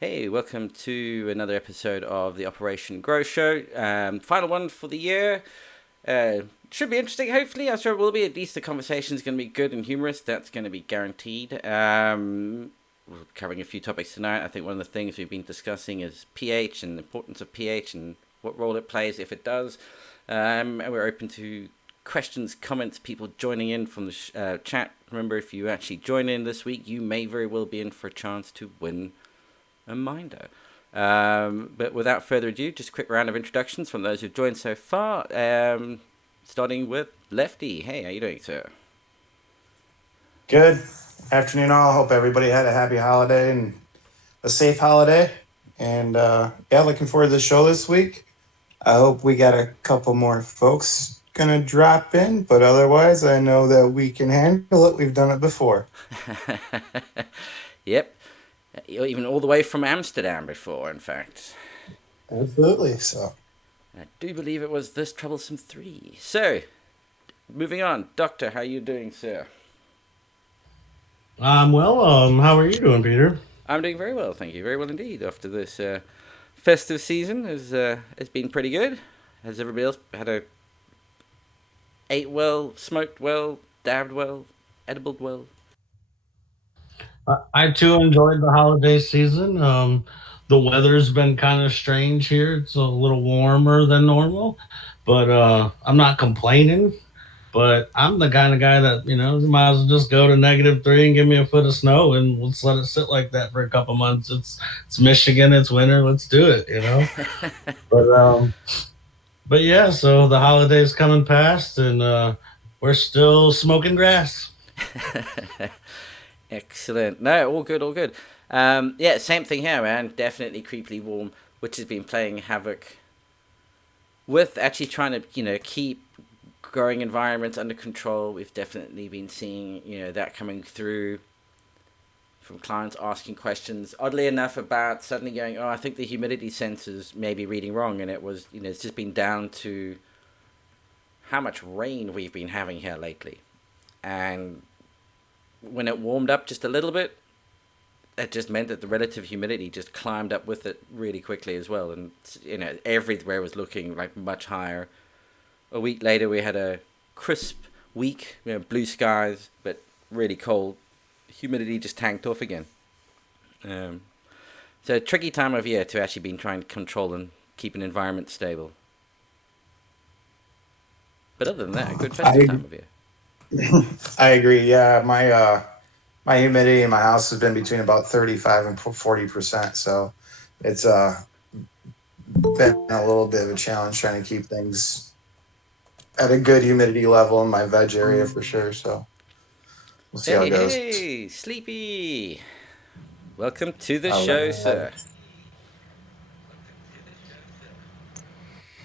Hey, welcome to another episode of the Operation Grow Show. Final one for the year. Should be interesting, hopefully. I'm sure it will be. At least the conversation's going to be good and humorous. That's going to be guaranteed. We're covering a few topics tonight. I think one of the things we've been discussing is pH and the importance of pH and what role it plays if it does. And we're open to questions, comments, people joining in from the chat. Remember, if you actually join in this week, you may very well be in for a chance to win a minder. But without further ado, just a quick round of introductions from those who've joined so far. Starting with Lefty. Hey, how you doing, sir? Good afternoon, all. Hope everybody had a happy holiday and a safe holiday. And yeah, looking forward to the show this week. I hope we got a couple more folks gonna drop in, but otherwise, I know that we can handle it. We've done it before. Yep. Even all the way from Amsterdam before, in fact. Absolutely. So, I do believe it was this troublesome three. So, moving on. Doctor, how you doing, sir? How are you doing, Peter? I'm doing very well, thank you. Very well indeed. After this festive season, has been pretty good. Has everybody else had a ate well, smoked well, dabbed well, edibled well? I too enjoyed the holiday season. The weather's been kind of strange here. It's a little warmer than normal, but I'm not complaining. But I'm the kind of guy that you might as well just go to -3 and give me a foot of snow, and let's let it sit like that for a couple months. It's Michigan, it's winter. Let's do it. But but yeah, so the holidays coming past, and we're still smoking grass. Excellent. No, all good, all good. Yeah, same thing here, man. Definitely creepily warm, which has been playing havoc with actually trying to, keep growing environments under control. We've definitely been seeing, that coming through from clients asking questions. Oddly enough, about suddenly going, oh, I think the humidity sensors may be reading wrong, and it was, it's just been down to how much rain we've been having here lately, and when it warmed up just a little bit, it just meant that the relative humidity just climbed up with it really quickly as well, and everywhere was looking like much higher. A week later, we had a crisp week, blue skies, but really cold. Humidity just tanked off again. Um, so a tricky time of year to actually be trying to control and keep an environment stable. But other than that, a good festive I time of year. I agree. Yeah, my humidity in my house has been between about 35 and 40%. So it's been a little bit of a challenge trying to keep things at a good humidity level in my veg area for sure. So we'll see how it Hey, goes. hey, Sleepy! Welcome to the show, Uh, sir.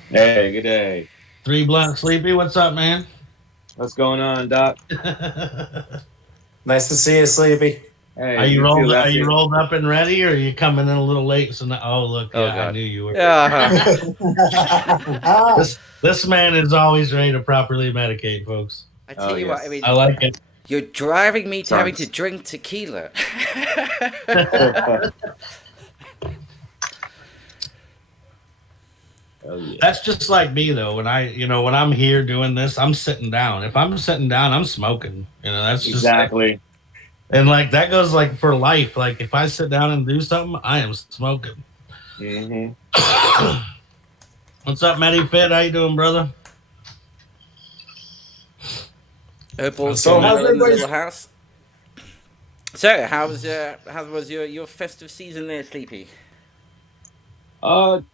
Hey, good day. Three Blunt Sleepy, what's up, man? What's going on, Doc? Nice to see you, Sleepy. Hey, Are you you too, rolled? Are you Lefty. rolled up and ready, or are you coming in a little late? So now, oh look, Oh, yeah, I God. knew you were. Uh, This man is always ready to properly medicate, folks. I Oh, tell you what, I yes. mean, I like it. you're driving me to having to Sons. drink tequila. Oh, yeah. That's just like me though. When I'm here doing this, I'm sitting down. If I'm sitting down, I'm smoking. That's just like, Exactly. and like that goes like for life. Like if I sit down and do something, I am smoking. Hmm. What's up, Matty Fit? How you doing, brother? Opal's So doing Okay. how's well in the everybody? little house. So, how was your festive season there, Sleepy?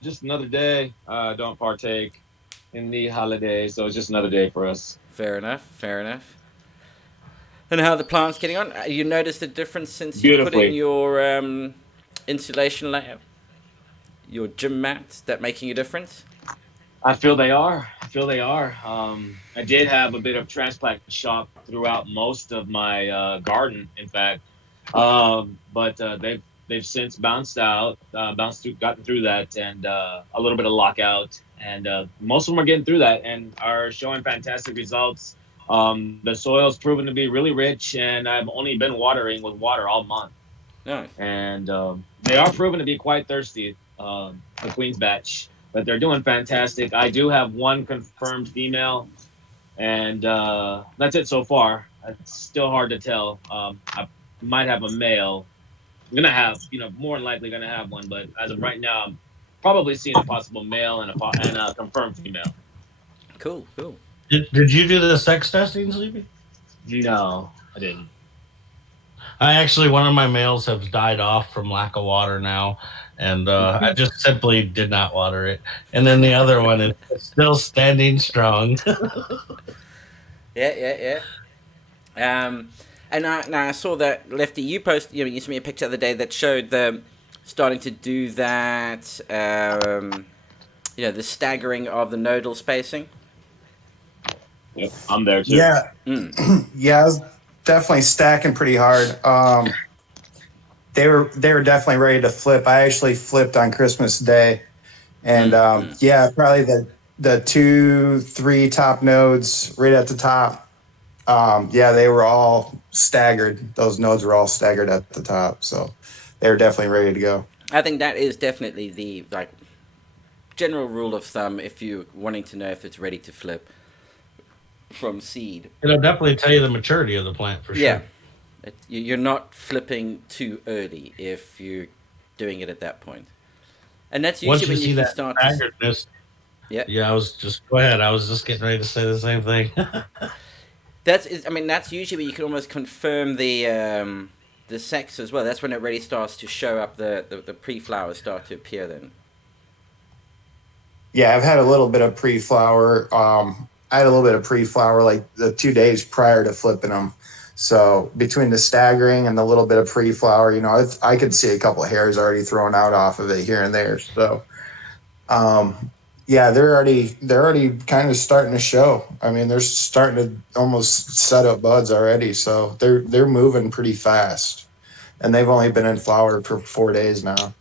Just another day. Don't partake in the holiday, so it's just another day for us. Fair enough, fair enough. And how are the plants getting on? You noticed a difference since you put in Beautifully. your insulation layer, your gym mats? That making a difference? I feel they are. I feel they are. I did have a bit of transplant shock throughout most of my garden, in fact. But they've since bounced through, gotten through that, and a little bit of lockout, and most of them are getting through that and are showing fantastic results. The soil's proven to be really rich, and I've only been watering with water all month. Nice. and they are proven to be quite thirsty. The Queen's batch, but they're doing fantastic. I do have one confirmed female, and that's it so far. It's still hard to tell. I might have a male. I'm gonna have, more than likely gonna have one, but as of right now, I'm probably seeing a possible male and a confirmed female. Cool. Cool. Did you do the sex testing, Sleepy? No, I didn't. I actually, one of my males have died off from lack of water now, and I just simply did not water it. And then the other one is still standing strong. Yeah. And I saw that Lefty, you sent me a picture the other day that showed them starting to do that. The staggering of the nodal spacing. Yep, I'm there too. Yeah, yeah, I was definitely stacking pretty hard. They were definitely ready to flip. I actually flipped on Christmas Day, and yeah, probably the 2-3 top nodes right at the top. Yeah, they were all staggered. Those nodes were all staggered at the top, so they were definitely ready to go. I think that is definitely the general rule of thumb if you're wanting to know if it's ready to flip from seed. It'll definitely tell you the maturity of the plant for Yeah, sure. you're not flipping too early if you're doing it at that point, and that's Once usually you when see you can that start. staggeredness, Yeah, I was just go ahead. I was just getting ready to say the same thing. That's usually where you can almost confirm the sex as well. That's when it really starts to show up. The pre-flowers start to appear then. Yeah, I've had a little bit of pre-flower. I had a little bit of pre-flower like the 2 days prior to flipping them. So between the staggering and the little bit of pre-flower, I could see a couple of hairs already thrown out off of it here and there. So, yeah, they're already kind of starting to show. I mean, they're starting to almost set up buds already. So they're moving pretty fast, and they've only been in flower for 4 days now.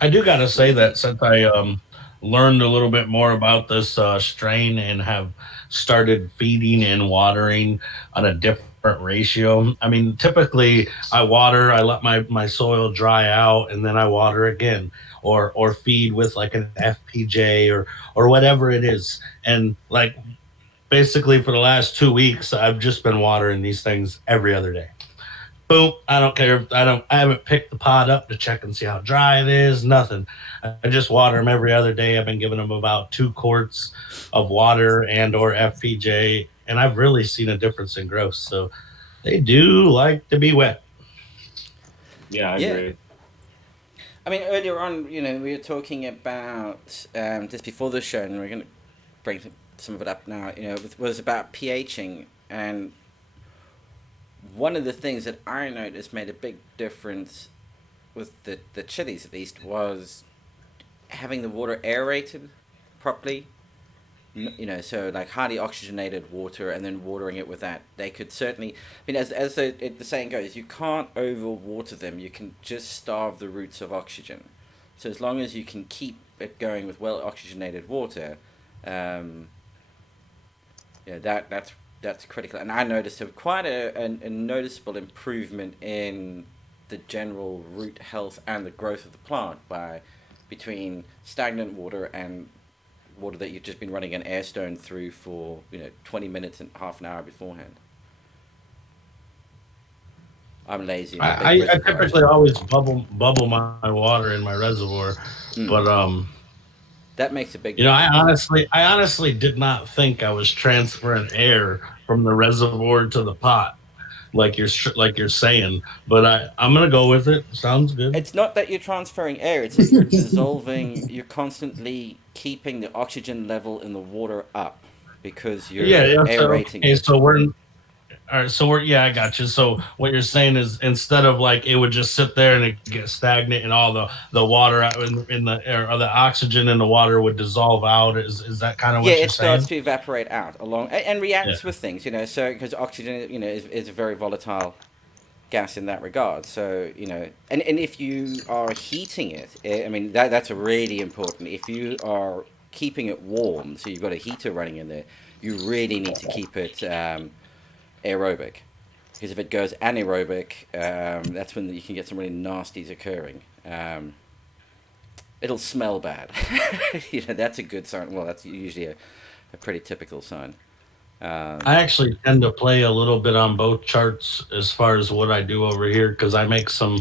I do got to say that since I learned a little bit more about this strain and have started feeding and watering on a different ratio. I mean, typically I water, I let my soil dry out, and then I water again, or feed with like an FPJ or whatever it is. And like basically for the last 2 weeks, I've just been watering these things every other day. Boom. I don't care. I haven't picked the pot up to check and see how dry it is. Nothing. I just water them every other day. I've been giving them about 2 quarts of water and or FPJ, and I've really seen a difference in growth. So they do like to be wet. Yeah, I agree. I mean, earlier on, we were talking about just before the show, and we're going to bring some of it up now. Was about pHing, and one of the things that I noticed made a big difference with the chilies, at least, was having the water aerated properly. So like highly oxygenated water, and then watering it with that. They could certainly, I mean, as the saying goes, you can't overwater them. You can just starve the roots of oxygen. So as long as you can keep it going with well oxygenated water, that's critical. And I noticed quite a noticeable improvement in the general root health and the growth of the plant between stagnant water and water that you've just been running an air stone through for 20 minutes and half an hour beforehand. I'm lazy. I typically always bubble my water in my reservoir, but that makes a big difference. I honestly did not think I was transferring air from the reservoir to the pot, like you're saying. But I'm gonna go with it. Sounds good. It's not that you're transferring air; it's that you're dissolving. You're constantly keeping the oxygen level in the water up because you're aerating. I got you. So what you're saying is instead of like it would just sit there and it get stagnant and all the water in the air or the oxygen in the water would dissolve out. Is that kind of what you're saying? Yeah, it starts to evaporate out along and reacts with things. So because oxygen, is a very volatile gas in that regard. So and if you are heating it, I mean that's really important. If you are keeping it warm, so you've got a heater running in there, you really need to keep it aerobic, because if it goes anaerobic, that's when you can get some really nasties occurring. It'll smell bad. That's a good sign. Well, that's usually a pretty typical sign. I actually tend to play a little bit on both charts as far as what I do over here because I make some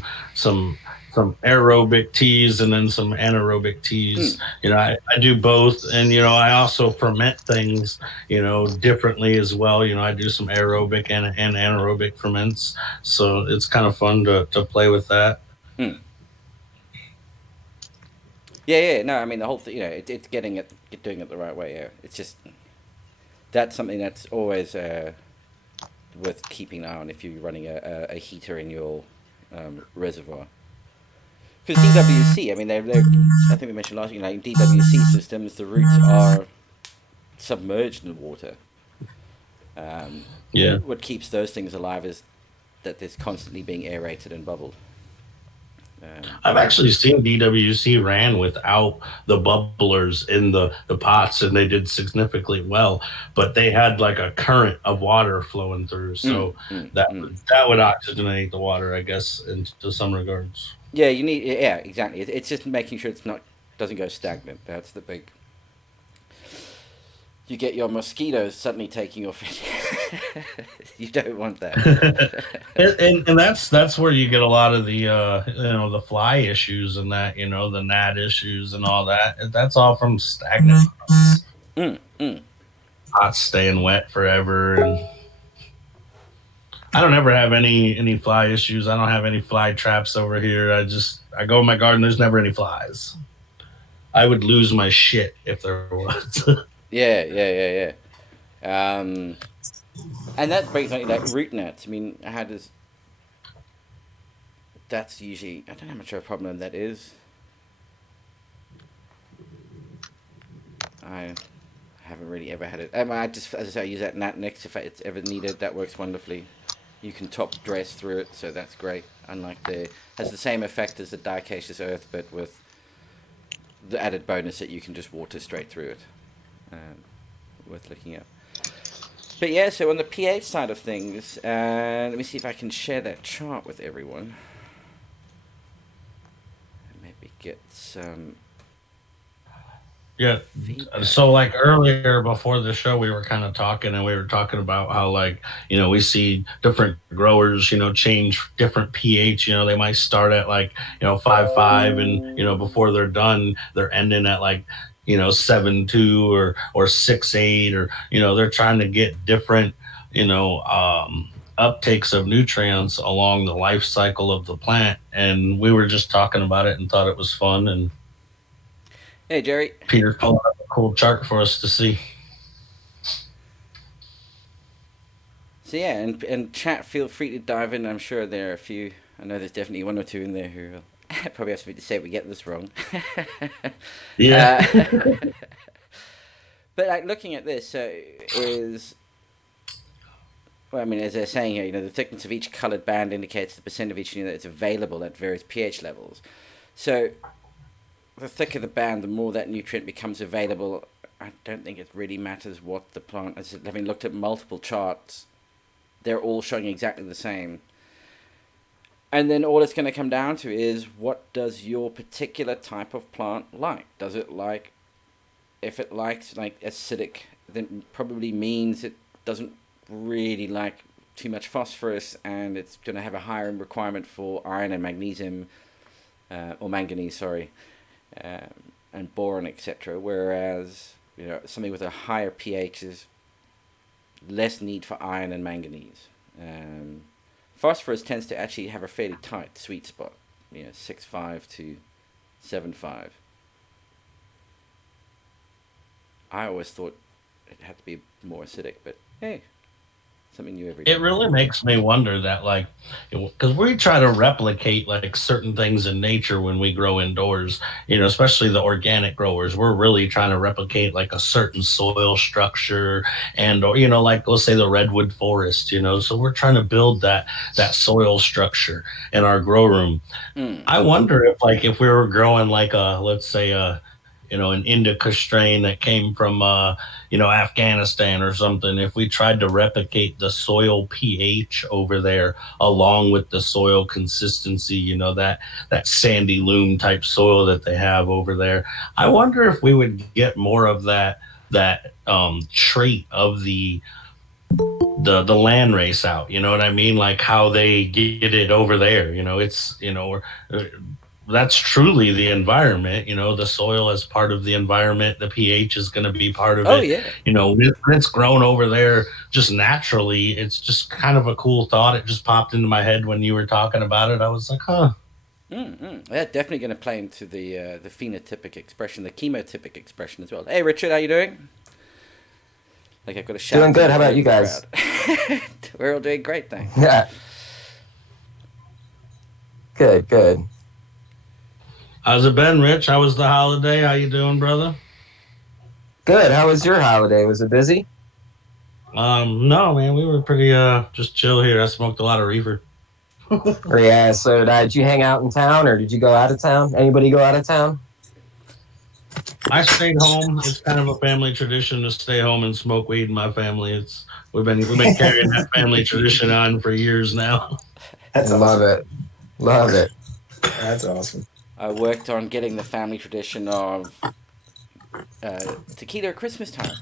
aerobic teas and then some anaerobic teas. I do both, and I also ferment things differently as well. I do some aerobic and anaerobic ferments, so it's kind of fun to play with that. Yeah. No, I mean the whole thing. It's doing it the right way. Yeah, it's just that's something that's always worth keeping an eye on if you're running a heater in your reservoir. Because DWC, I mean, I think we mentioned last week, in DWC systems, the roots are submerged in water. Yeah. What keeps those things alive is that there's constantly being aerated and bubbled. I've actually seen DWC ran without the bubblers in the pots, and they did significantly well. But they had like a current of water flowing through, so that would oxygenate the water, I guess, into some regards. Yeah, exactly. It's just making sure doesn't go stagnant. That's the big. You get your mosquitoes suddenly taking your fish. You don't want that. and that's where you get a lot of the the fly issues and that the gnat issues and all that. That's all from stagnant pots staying wet forever. And I don't ever have any fly issues. I don't have any fly traps over here. I go in my garden. There's never any flies. I would lose my shit if there was. Yeah. And that brings on like root gnats. I mean, that's usually, I don't know how much of a problem that is. I haven't really ever had it. I just, as I say, I use that gnat nix if it's ever needed. That works wonderfully. You can top dress through it, so that's great. Unlike has the same effect as the dicaceous earth, but with the added bonus that you can just water straight through it. Worth looking at. But yeah, so on the pH side of things, let me see if I can share that chart with everyone. And maybe get some. Yeah. feedback. So like earlier before the show, we were kind of talking and we were talking about how we see different growers, change different pH. They might start at 5.5 and, before they're done, they're ending at 7.2 or 6.8 or, they're trying to get different, uptakes of nutrients along the life cycle of the plant. And we were just talking about it and thought it was fun. And Hey, Jerry. Peter pulled out a cool chart for us to see. So yeah, and chat, feel free to dive in. I'm sure there are a few. I know there's definitely one or two in there who probably have to say we get this wrong. Yeah. But looking at this, as they're saying here, the thickness of each colored band indicates the percent of each unit that's available at various pH levels. So the thicker the band, the more that nutrient becomes available. I don't think it really matters what the plant is. Having looked at multiple charts, they're all showing exactly the same. And then all it's going to come down to is, what does your particular type of plant like? Does it like, if it likes acidic, then probably means it doesn't really like too much phosphorus, and it's going to have a higher requirement for iron and magnesium, or manganese, sorry. And boron, etc. Whereas something with a higher pH is less need for iron and manganese. Phosphorus tends to actually have a fairly tight sweet spot, 6.5 to 7.5. I always thought it had to be more acidic, but hey, something new every day. It really makes me wonder that, because we try to replicate certain things in nature when we grow indoors, especially the organic growers. We're really trying to replicate a certain soil structure and, let's say the redwood forest, so we're trying to build that soil structure in our grow room. I wonder if we were growing let's say an indica strain that came from Afghanistan or something, if we tried to replicate the soil pH over there along with the soil consistency, that sandy loam type soil that they have over there, I wonder if we would get more of that trait of the land race out. You know what I mean? Like how they get it over there. That's truly the environment. The soil is part of the environment. The pH is going to be part of Oh it. yeah. When it's grown over there just naturally, it's just kind of a cool thought. It just popped into my head when you were talking about it. I was like, huh. Yeah, definitely going to play into the phenotypic expression, the chemotypic expression as well. Hey, Richard, how you doing? Like I've got a shout. Doing good. How about you guys? We're all doing great, thanks. Yeah. Good. How's it been, Rich? How was the holiday? How you doing, brother? Good. How was your holiday? Was it busy? No, man. We were pretty just chill here. I smoked a lot of reefer. Yeah. So did you hang out in town, or did you go out of town? Anybody go out of town? I stayed home. It's kind of a family tradition to stay home and smoke weed in my family. We've been carrying that family tradition on for years now. That's Love awesome. it. Love it. That's awesome. I worked on getting the family tradition of tequila at Christmas time.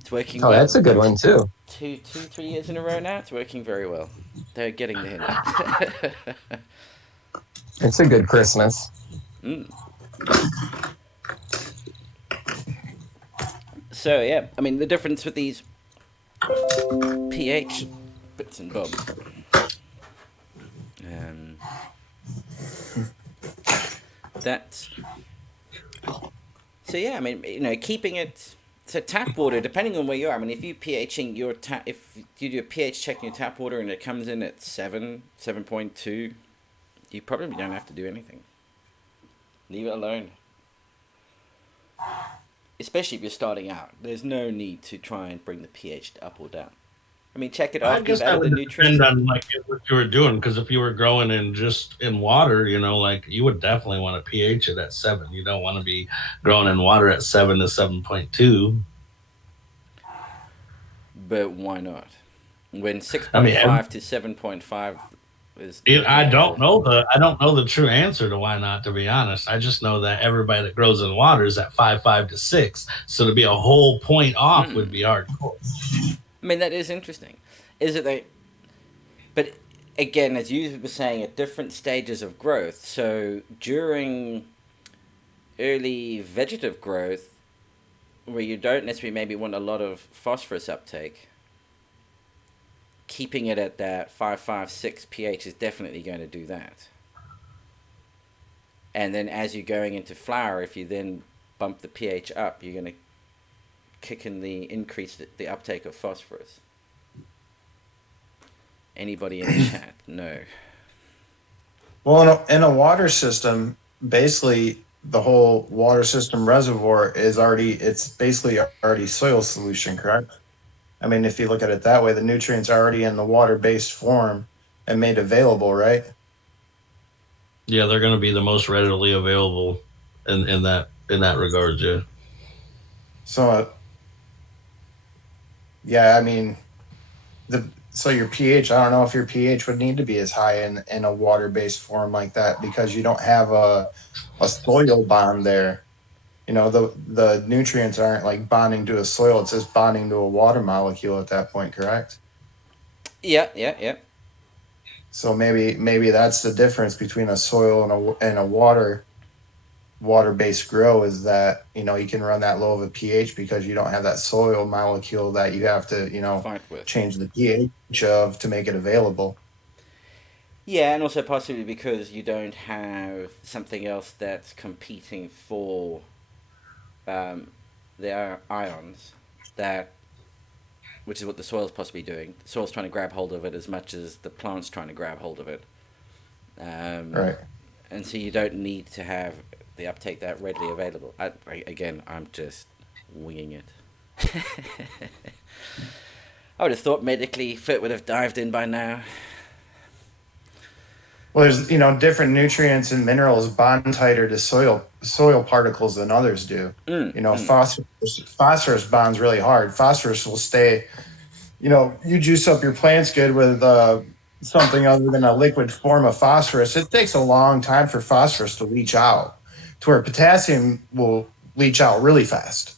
It's working. Oh, well. that's a good one too. 3 years in a row now. It's working very well. They're getting the hint. It's a good Christmas. So yeah, I mean the difference with these pH bits and bobs. That's so yeah. I mean keeping it. So tap water, depending on where you are. I mean, if you pHing your tap, if you do a pH check in your tap water and it comes in at 7.2, you probably don't have to do anything. Leave it alone. Especially if you're starting out, there's no need to try and bring the pH up or down. I mean, check it I off. guess Give that out the would nutrients. depend on what you were doing, because if you were growing in water, like you would definitely want to pH it at 7. You don't want to be growing in water at 7 to 7.2. But why not? When 6.5 to 7.5 is. I don't know the true answer to why not. To be honest, I just know that everybody that grows in water is at 5.5 to 6. So to be a whole point off would be hardcore. I mean, that is interesting. Is it that? But again, as you were saying, at different stages of growth. So during early vegetative growth, where you don't necessarily maybe want a lot of phosphorus uptake, keeping it at that 5.5, 6 pH is definitely going to do that. And then as you're going into flower, if you then bump the pH up, you're going to kick in increase the uptake of phosphorus. Anybody in the chat? No. Well, in a water system, basically the whole water system reservoir is basically already soil solution, correct? I mean, if you look at it that way, the nutrients are already in the water-based form and made available, right? Yeah, they're going to be the most readily available in that regard, yeah. So, yeah, I mean, so your pH, I don't know if your pH would need to be as high in a water-based form like that, because you don't have a soil bond there. The nutrients aren't like bonding to a soil; it's just bonding to a water molecule at that point, correct? Yeah. So maybe that's the difference between a soil and a water-based grow, is that you can run that low of a pH because you don't have that soil molecule that you have to Fight with. change the pH of to make it available. Yeah, and also possibly because you don't have something else that's competing for the ions, which is what the soil's possibly doing. The soil's trying to grab hold of it as much as the plant's trying to grab hold of it. Right. And so you don't need to have the uptake that readily available. I'm just winging it. I would have thought medically Fit would have dived in by now. Well, there's different nutrients and minerals bond tighter to soil particles than others do. Phosphorus bonds really hard. Phosphorus will stay. You juice up your plants good with something other than a liquid form of phosphorus. It takes a long time for phosphorus to leach out, to where potassium will leach out really fast.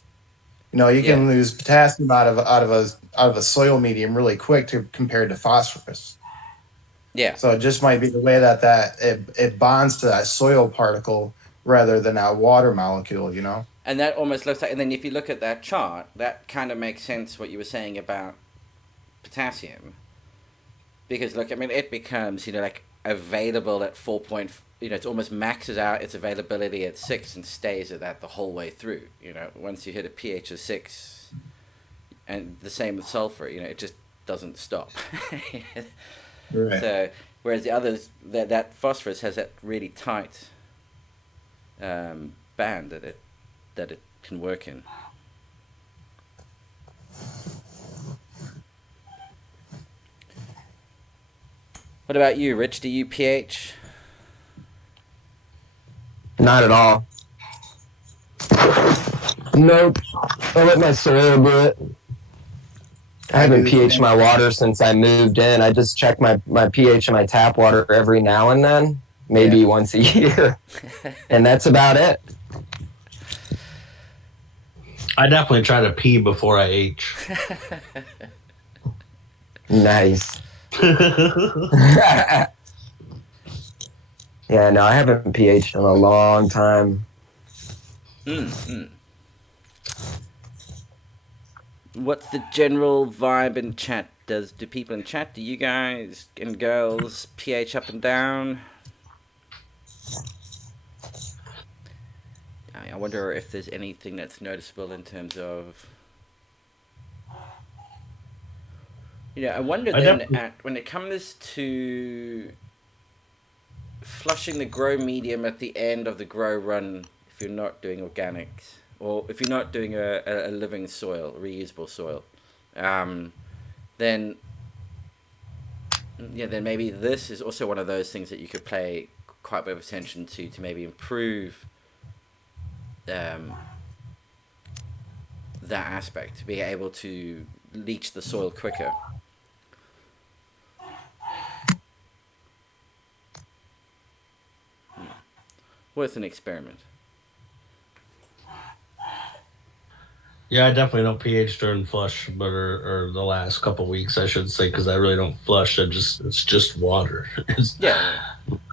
You can lose potassium out of a soil medium really quick compared to phosphorus. Yeah. So it just might be the way that it bonds to that soil particle rather than that water molecule, And that almost looks like, and then if you look at that chart, that kind of makes sense what you were saying about potassium. Because look, I mean, it becomes, like available at 4 point, it almost maxes out its availability at 6 and stays at that the whole way through. Once you hit a pH of 6, and the same with sulfur, it just doesn't stop. Right. So, whereas the others, that phosphorus has that really tight band that it can work in. What about you, Rich? Do you pH? Not at all. Nope. I let my soil do it. I haven't pH'd my water since I moved in. I just check my pH in my tap water every now and then, maybe once a year. And that's about it. I definitely try to pee before I H. Nice. Yeah, no, I haven't pH'd in a long time. What's the general vibe in chat? Do people in chat, do you guys and girls pH up and down? I wonder if there's anything that's noticeable in terms of... I wonder when it comes to flushing the grow medium at the end of the grow run, if you're not doing organics, or if you're not doing a living soil, reusable soil, then maybe this is also one of those things that you could pay quite a bit of attention to maybe improve that aspect, to be able to leach the soil quicker. Worth an experiment. Yeah, I definitely don't pH during flush, but or the last couple weeks, I should say, because I really don't flush. It's just water.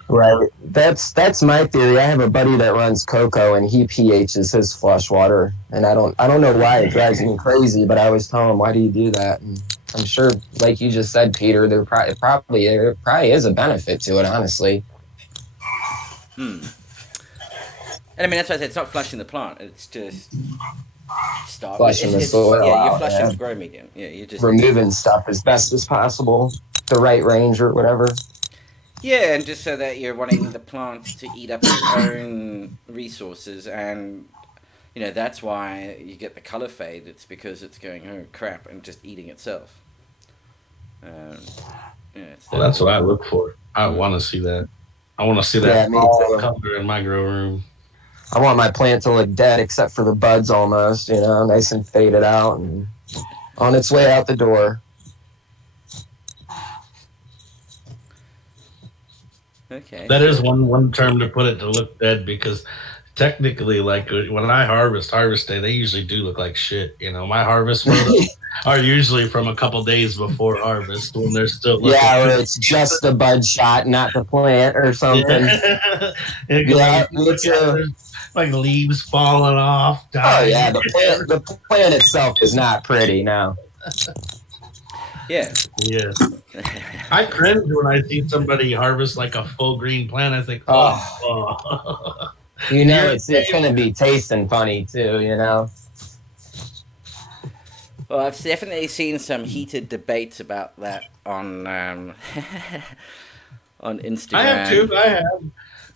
Right. That's my theory. I have a buddy that runs cocoa, and he pHs his flush water, and I don't know why it drives me crazy, but I always tell him, why do you do that? And I'm sure, like you just said, Peter, there probably is a benefit to it, honestly. And I mean, that's why I said it's not flushing the plant. It's just flushing the soil. Yeah, you're flushing the grow medium. Yeah, you're just removing stuff as best as possible, the right range or whatever. Yeah, and just so that you're wanting the plant to eat up its own resources, and that's why you get the color fade. It's because it's going, oh crap, and just eating itself. Well, that's what I look for. I want to see that. I want to see that color in my grow room. I want my plant to look dead except for the buds almost, nice and faded out and on its way out the door. Okay. That is one term to put it, to look dead, because technically, like when I harvest day, they usually do look like shit. My harvest photos are usually from a couple days before harvest when they're still looking. Yeah, or it's just the bud shot, not the plant or something. Yeah, like leaves falling off. Dying. Oh yeah, the plant itself is not pretty now. Yeah. Yeah. I cringe when I see somebody harvest like a full green plant. I think, oh. It's going to be tasting funny too, Well, I've definitely seen some heated debates about that on on Instagram. I have too.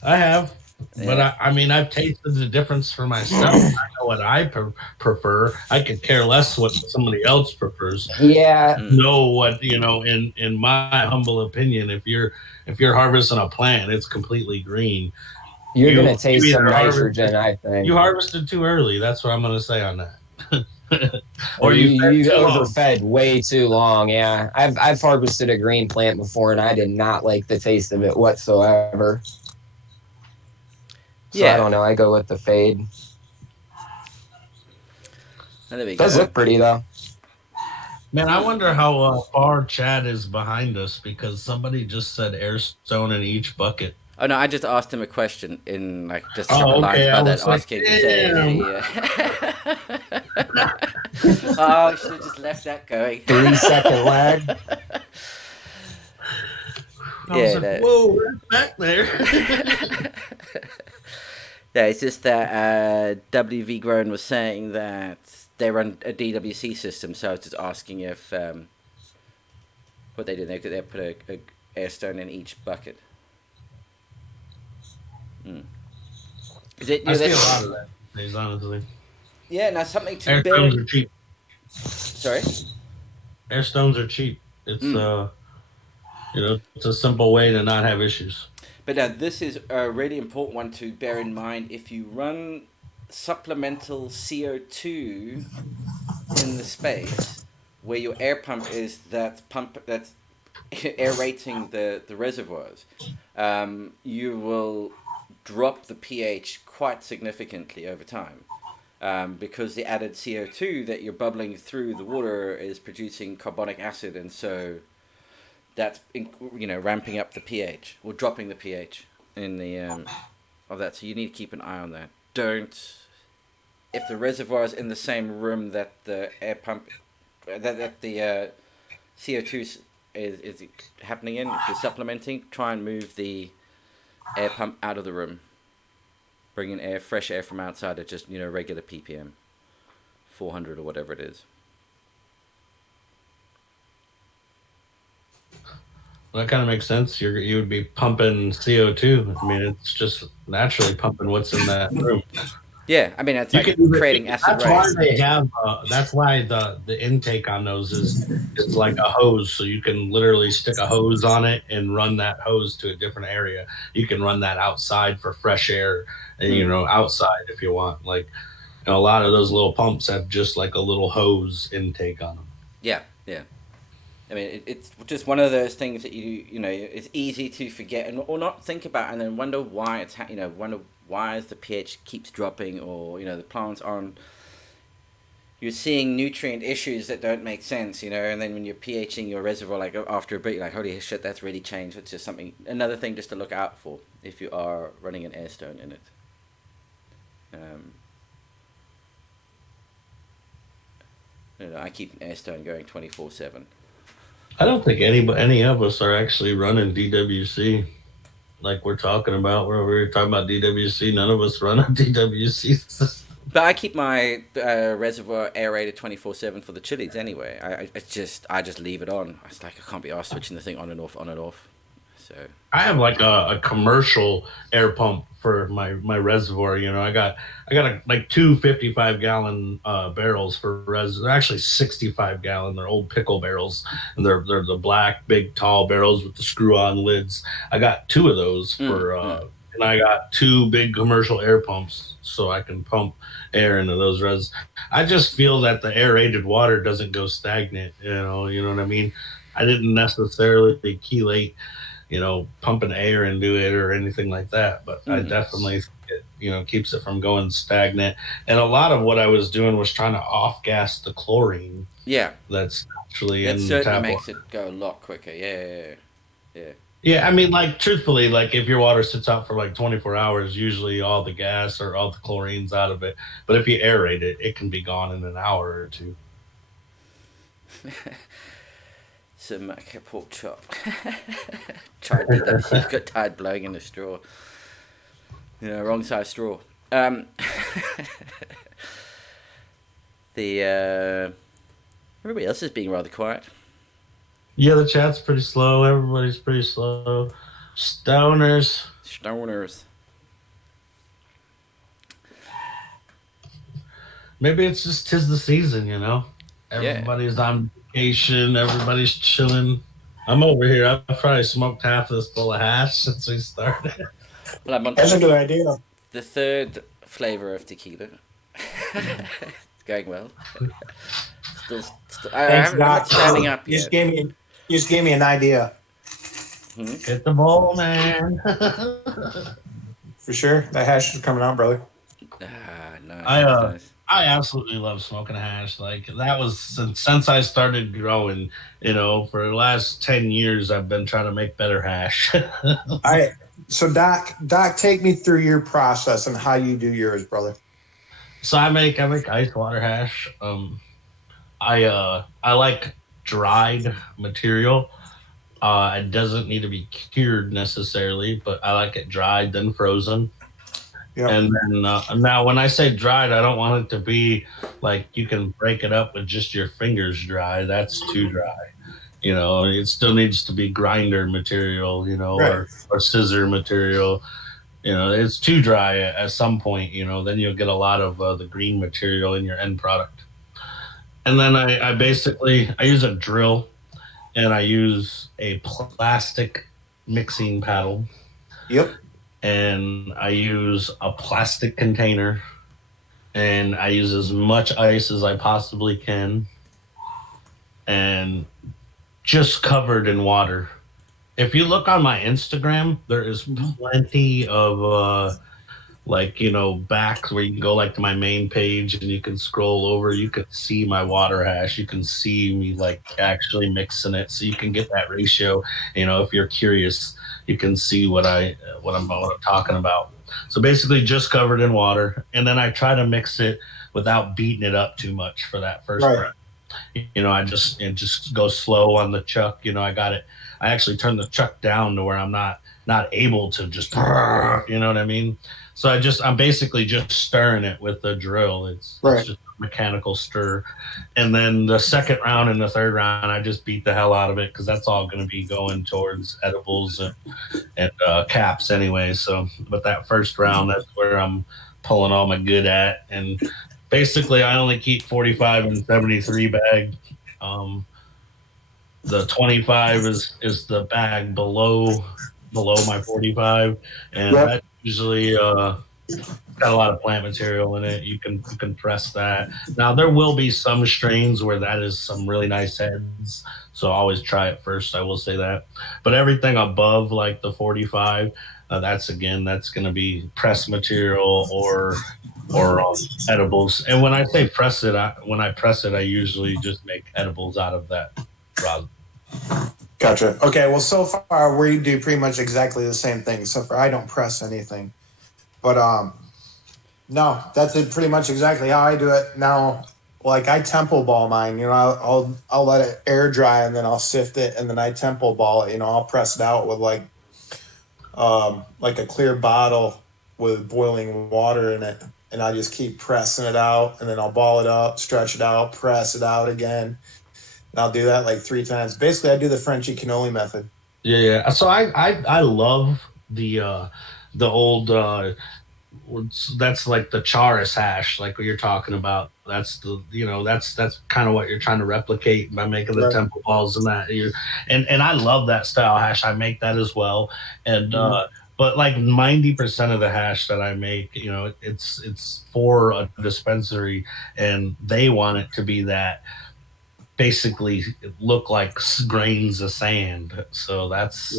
I have. But I mean, I've tasted the difference for myself. I know what I prefer. I could care less what somebody else prefers. Yeah, Know what in my humble opinion, if you're harvesting a plant, it's completely green. you're You gonna taste some either harvested nitrogen, I think. you harvested too early. That's what I'm going to say on that. Or Or you you fed you too long. overfed way too long. Yeah, I've harvested a green plant before, and I did not like the taste of it whatsoever. So I Yeah. don't know. I go with the fade. And there we Does go. look pretty though. Man, I wonder how far Chad is behind us because somebody just said airstone in each bucket. Oh no, I just asked him a question in like just a couple Oh, lines okay. I about that, was like, asking to say, oh, I should have just left that going. 3 second lag. I was Yeah, like, whoa, we're back there. Yeah, it's just that WV Grown was saying that they run a DWC system, so I was just asking if what they do. They put a airstone in each bucket. Is it? I see a lot of that these honestly. Yeah, now something to Airstones bear. are cheap. Sorry. Airstones are cheap. It's it's a simple way to not have issues. But now this is a really important one to bear in mind. If you run supplemental CO2 in the space where your air pump is that's aerating the reservoirs, you will drop the pH quite significantly over time. Because the added CO2 that you're bubbling through the water is producing carbonic acid, and so that's ramping up the pH or dropping the pH in the of that. So you need to keep an eye on that. Don't, if the reservoir is in the same room that the air pump that the CO2 is happening in, if you're supplementing, try and move the air pump out of the room. Bring in fresh air from outside at just regular ppm, 400 or whatever it is. Well, that kind of makes sense. You would be pumping CO2. I mean, it's just naturally pumping what's in that room. Yeah, I mean, it's like creating acid rain. That's why they have. That's why the intake on those is like a hose. So you can literally stick a hose on it and run that hose to a different area. You can run that outside for fresh air, and outside if you want. Like, a lot of those little pumps have just like a little hose intake on them. Yeah, yeah. I mean, it's just one of those things that it's easy to forget or not think about, and then wonder why it's wonder why the pH keeps dropping, or the plants aren't. You're seeing nutrient issues that don't make sense, and then when you're pHing your reservoir, like after a bit, you're like, holy shit, that's really changed. It's just another thing just to look out for if you are running an airstone in it. I keep an airstone going 24/7. I don't think any of us are actually running DWC like we're talking about. Where we're talking about DWC, none of us run a DWC system. But I keep my reservoir aerated 24/7 for the chilies anyway. I just leave it on. It's like I can't be asked switching the thing on and off, on and off. So I have like a commercial air pump for my reservoir. I got like two 55-gallon barrels for They're actually 65-gallon. They're old pickle barrels, and they're the black, big, tall barrels with the screw-on lids. I got two of those for, and I got two big commercial air pumps so I can pump air into those res. I just feel that the aerated water doesn't go stagnant. You know what I mean? I didn't necessarily chelate, pumping air into it or anything like that. But I definitely think it, keeps it from going stagnant. And a lot of what I was doing was trying to off-gas the chlorine. Yeah. That's actually in the tap makes it go a lot quicker. Yeah. Yeah, I mean, like, truthfully, like, if your water sits out for, like, 24 hours, usually all the gas or all the chlorine's out of it. But if you aerate it, it can be gone in an hour or two. Some pork chop. Tried DWC, got tired blowing in the straw. Wrong size straw. Everybody else is being rather quiet. Yeah, the chat's pretty slow. Everybody's pretty slow. Stoners. maybe it's just 'tis the season, you know. Yeah. Everybody's on vacation. Everybody's chilling. I'm over here. I've probably smoked half this full of hash since we started. Well, I'm on That's a good idea. the third flavor of tequila. It's going well. Still, Thanks, I'm not Doc. standing up You just yet. gave me an idea. Hit the ball, man. For sure. That hash is coming out, brother. Nice, I nice. I absolutely love smoking hash. Like that was since I started growing. You know, for the last 10 years, I've been trying to make better hash. So Doc, take me through your process and how you do yours, brother. So I make ice water hash. I like dried material. It doesn't need to be cured necessarily, but I like it dried then frozen. Yeah. And then now, when I say dried, I don't want it to be like you can break it up with just your fingers dry. That's too dry. You know, it still needs to be grinder material, you know, Right. or scissor material. You know, it's too dry at some point, you know, then you'll get a lot of the green material in your end product. And then I use a drill and I use a plastic mixing paddle Yep. and I use a plastic container and I use as much ice as I possibly can and just covered in water. If you look on my Instagram, there is plenty of like, you know, backs where you can go like to my main page and you can scroll over. You can see my water hash. You can see me like actually mixing it, so you can get that ratio. You know, if you're curious, you can see what I'm talking about. So basically, just covered in water, and then I try to mix it without beating it up too much for that first Right. round. You know, I just go slow on the chuck. You know, I got it. I actually turn the chuck down to where I'm not able to just, you know what I mean? So I'm basically just stirring it with the drill. It's Right. just a mechanical stir. And then the second round and the third round, I just beat the hell out of it because that's all going to be going towards edibles and caps anyway. So, but that first round, that's where I'm pulling all my good at. And basically, I only keep 45 and 73 bag. The 25 is the bag below my 45, and Yep. that usually got a lot of plant material in it. You can press that. Now there will be some strains where that is some really nice heads, so always try it first. I will say that, but everything above like the 45, that's going to be press material or edibles. And when I say press it, I usually just make edibles out of that rosin. Gotcha. Okay. Well, so far we do pretty much exactly the same thing. Except for I don't press anything. But no, that's it. Pretty much exactly how I do it now. Like I temple ball mine. You know, I'll let it air dry and then I'll sift it and then I temple ball it. You know, I'll press it out with like a clear bottle with boiling water in it, and I just keep pressing it out, and then I'll ball it up, stretch it out, press it out again. And I'll do that like 3 times. Basically, I do the Frenchy cannoli method. Yeah. So I love the old that's like the Charis hash, like what you're talking about. That's that's kind of what you're trying to replicate by making the Right. temple balls and that. And I love that style hash. I make that as well. And but like 90% of the hash that I make, you know, it's for a dispensary, and they want it to be that basically look like grains of sand. So that's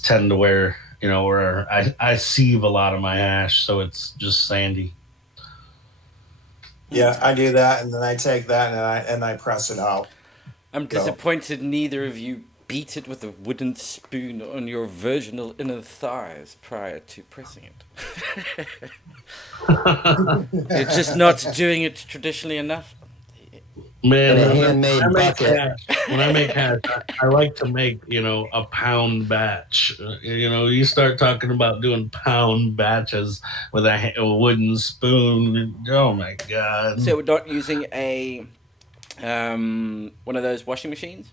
tend to where, you know, where I sieve a lot of my hash, so it's just sandy. Yeah, I do that, and then I take that and I press it out. I'm disappointed neither of you beat it with a wooden spoon on your virginal inner thighs prior to pressing it. You're just not doing it traditionally enough. Man, In a handmade bucket. When I make hash, I like to make, you know, a pound batch. You know, you start talking about doing pound batches with a wooden spoon. Oh my God. So we're not using a one of those washing machines?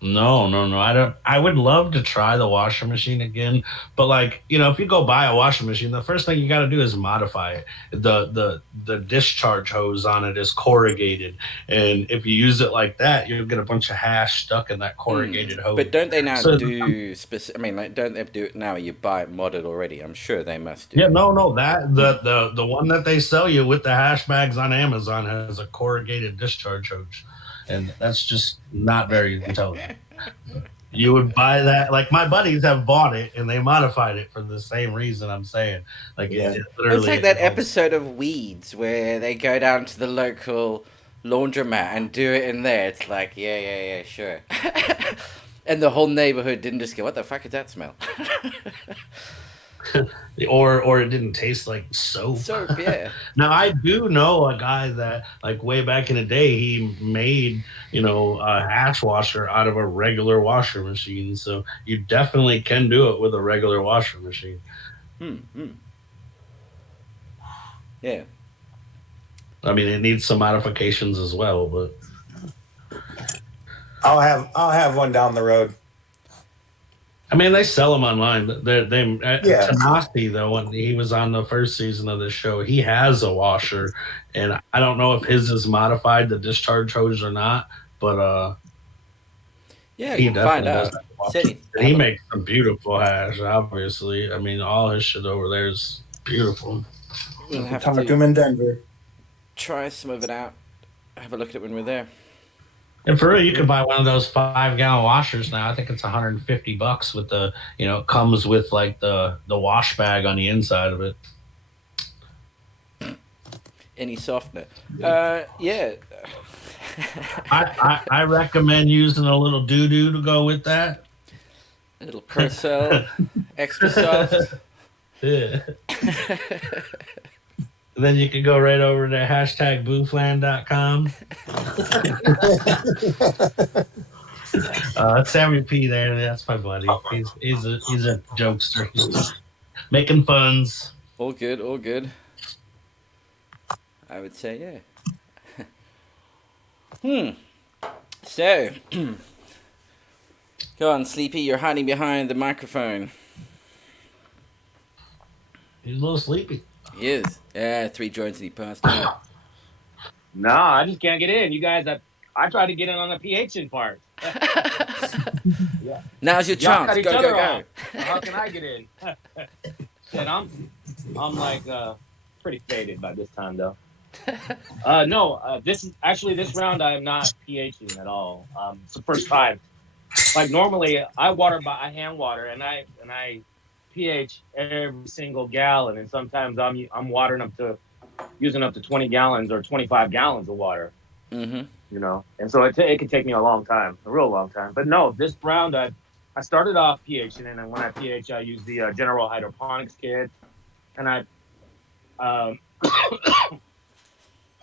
No. I don't. I would love to try the washer machine again, but like if you go buy a washing machine, the first thing you got to do is modify it. The discharge hose on it is corrugated, and if you use it like that, you'll get a bunch of hash stuck in that corrugated hose. But don't they now So do specific? I mean, like, don't they do it now? You buy it modded already. I'm sure they must do. yeah, no, that the one that they sell you with the hash bags on Amazon has a corrugated discharge hose, and that's just not very intelligent. You would buy that. Like my buddies have bought it and they modified it for the same reason I'm saying. Like Yeah. it literally. It's like that episode of Weeds where they go down to the local laundromat and do it in there. It's like, yeah, sure. And the whole neighborhood didn't just go, what the fuck is that smell? or it didn't taste like soap. Soap, yeah. Now I do know a guy that like way back in the day he made a hash washer out of a regular washer machine. So you definitely can do it with a regular washer machine. Yeah. I mean, it needs some modifications as well, but I'll have one down the road. I mean, they sell them online. But Yeah. Tanasi, though, when he was on the first season of the show, he has a washer, and I don't know if his is modified the discharge hose or not, but Yeah, he you can find definitely out. does have a washer. City. And he makes some beautiful hash. Obviously, I mean, all his shit over there is beautiful. We'll have Talk to to him in Denver. try some of it out. Have a look at it when we're there. And for real, you can buy one of those 5-gallon washers now. I think it's $150 with the, it comes with like the wash bag on the inside of it. Any softener? Yeah. I recommend using a little doo-doo to go with that. A little Percel, extra soft. Yeah. Then you can go right over to #boofland.com. Sammy P there. That's my buddy. He's a jokester. He's making funs. All good, all good. I would say, yeah. So, go on, Sleepy. You're hiding behind the microphone. He's a little sleepy. He is. Yeah, 3 joints and he passed out. No, I just can't get in. You guys, I tried to get in on the PHing part. Now's your Y'all chance. cut each Go, other go, go. off. So how can I get in? And I'm like pretty faded by this time though. No, this round I am not PHing at all. It's the first time. Like normally I hand water and I pH every single gallon, and sometimes I'm watering using up to 20 gallons or 25 gallons of water. Mm-hmm. And so it can take me a long time, a real long time. But no, this round I started off pHing, and then when I pH, I use the General Hydroponics kit, and I I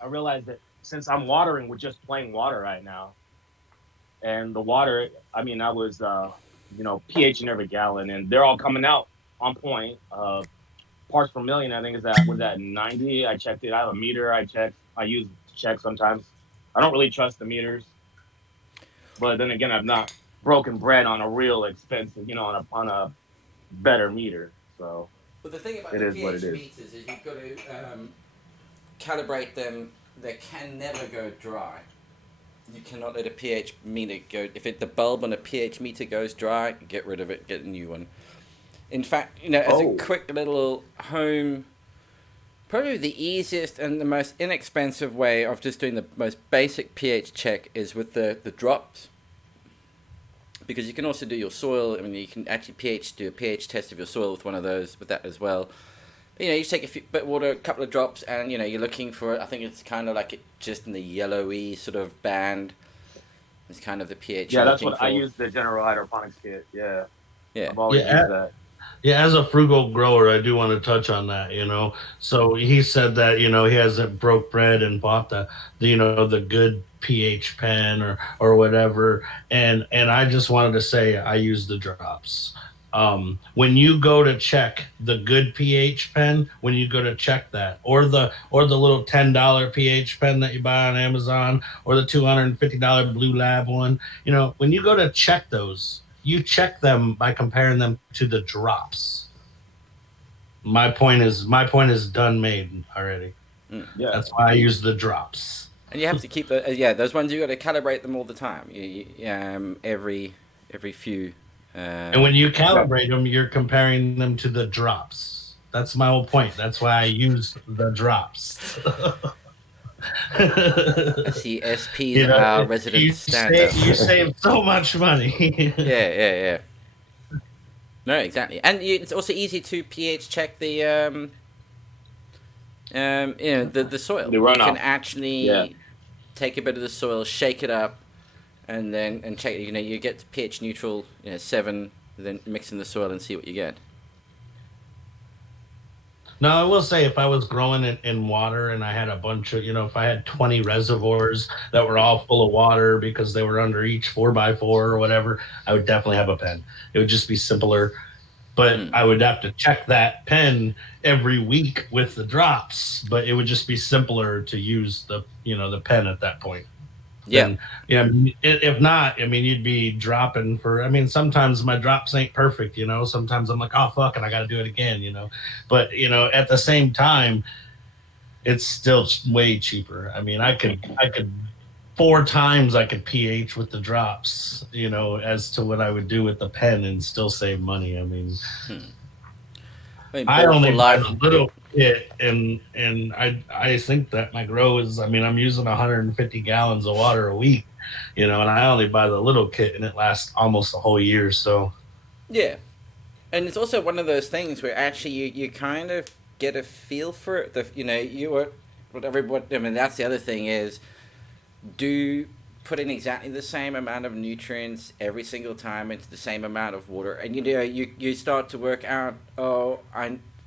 realized that since I'm watering with just plain water right now, and the water, I mean, I was pHing every gallon, and they're all coming out on point. Parts per million, I think was at 90. I checked it. I have a meter. I use to check sometimes. I don't really trust the meters, but then again, I've not broken bread on a real expensive, on a better meter. So But the thing about It the is what pH it is. meters is you've got to calibrate them. They can never go dry. You cannot let a pH meter go. If the bulb on a pH meter goes dry, get rid of it. Get a new one. In fact, as a quick little home, probably the easiest and the most inexpensive way of just doing the most basic pH check is with the drops. Because you can also do your soil. I mean, you can actually do a pH test of your soil with one of those, with that as well. But, you just take a bit of water, a couple of drops, and, you're looking for, I think it's kind of like it just in the yellowy sort of band. It's kind of the pH. yeah, that's what I use, the General Hydroponics kit. Yeah. I've always used that. Yeah, as a frugal grower, I do want to touch on that, So he said that, he hasn't broke bread and bought the good pH pen or whatever. And I just wanted to say I use the drops. When you go to check the good pH pen, when you go to check that, or the little $10 pH pen that you buy on Amazon, or the $250 Blue Lab one, when you go to check those, you check them by comparing them to the drops. My point is done made already. Yeah. That's why I use the drops. And you have to keep those ones. You got to calibrate them all the time. Every few. And when you calibrate them, you're comparing them to the drops. That's my whole point. That's why I use the drops. I see SP's our resident standard. You save so much money. Yeah. No, exactly, and it's also easy to pH check the the soil. The runoff. You can actually take a bit of the soil, shake it up, and check. You get pH neutral, 7, then mix in the soil and see what you get. Now, I will say, if I was growing it in water and I had a bunch of, if I had 20 reservoirs that were all full of water because they were under each 4x4 or whatever, I would definitely have a pen. It would just be simpler. But I would have to check that pen every week with the drops. But it would just be simpler to use the pen at that point. Yeah. And, if not, you'd be dropping for, sometimes my drops ain't perfect, sometimes I'm like, oh, fuck, and I got to do it again, but, at the same time, it's still way cheaper. I could 4 times I could pH with the drops, as to what I would do with the pen and still save money. I only buy a little bit, and I think that my grow is, I'm using 150 gallons of water a week, and I only buy the little kit, and it lasts almost a whole year. So yeah, and it's also one of those things where actually you kind of get a feel for it. That's the other thing is, do put in exactly the same amount of nutrients every single time into the same amount of water, and you start to work out,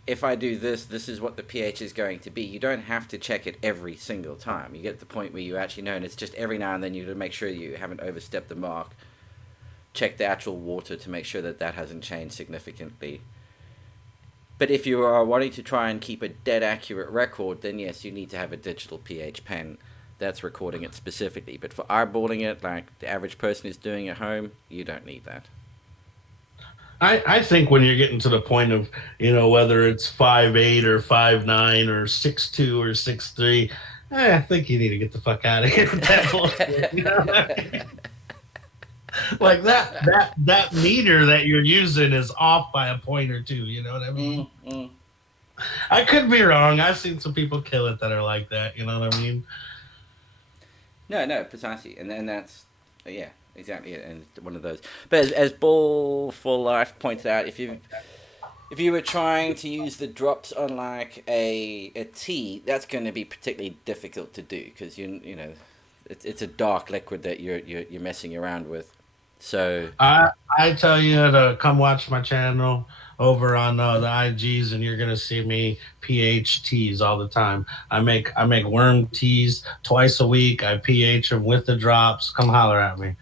if I do this is what the pH is going to be. You don't have to check it every single time. You get to the point where you actually know, and it's just every now and then you to make sure you haven't overstepped the mark. Check the actual water to make sure that hasn't changed significantly. But if you are wanting to try and keep a dead accurate record, then yes, you need to have a digital pH pen that's recording it specifically. But for eyeballing it, like the average person is doing at home, you don't need that. I think when you're getting to the point of, whether it's 5'8" or 5'9" or 6'2" or 6'3", I think you need to get the fuck out of here with that bullshit. Like that meter that you're using is off by a point or two. You know what I mean? Mm-hmm. I could be wrong. I've seen some people kill it that are like that. You know what I mean? No, precisely, and then that's exactly, and one of those. But as Ball for Life pointed out, if you were trying to use the drops on like a tea, that's going to be particularly difficult to do because it's a dark liquid that you're messing around with. So I tell you to come watch my channel over on the IGs, and you're gonna see me pH teas all the time. I make worm teas twice a week. I pH them with the drops. Come holler at me.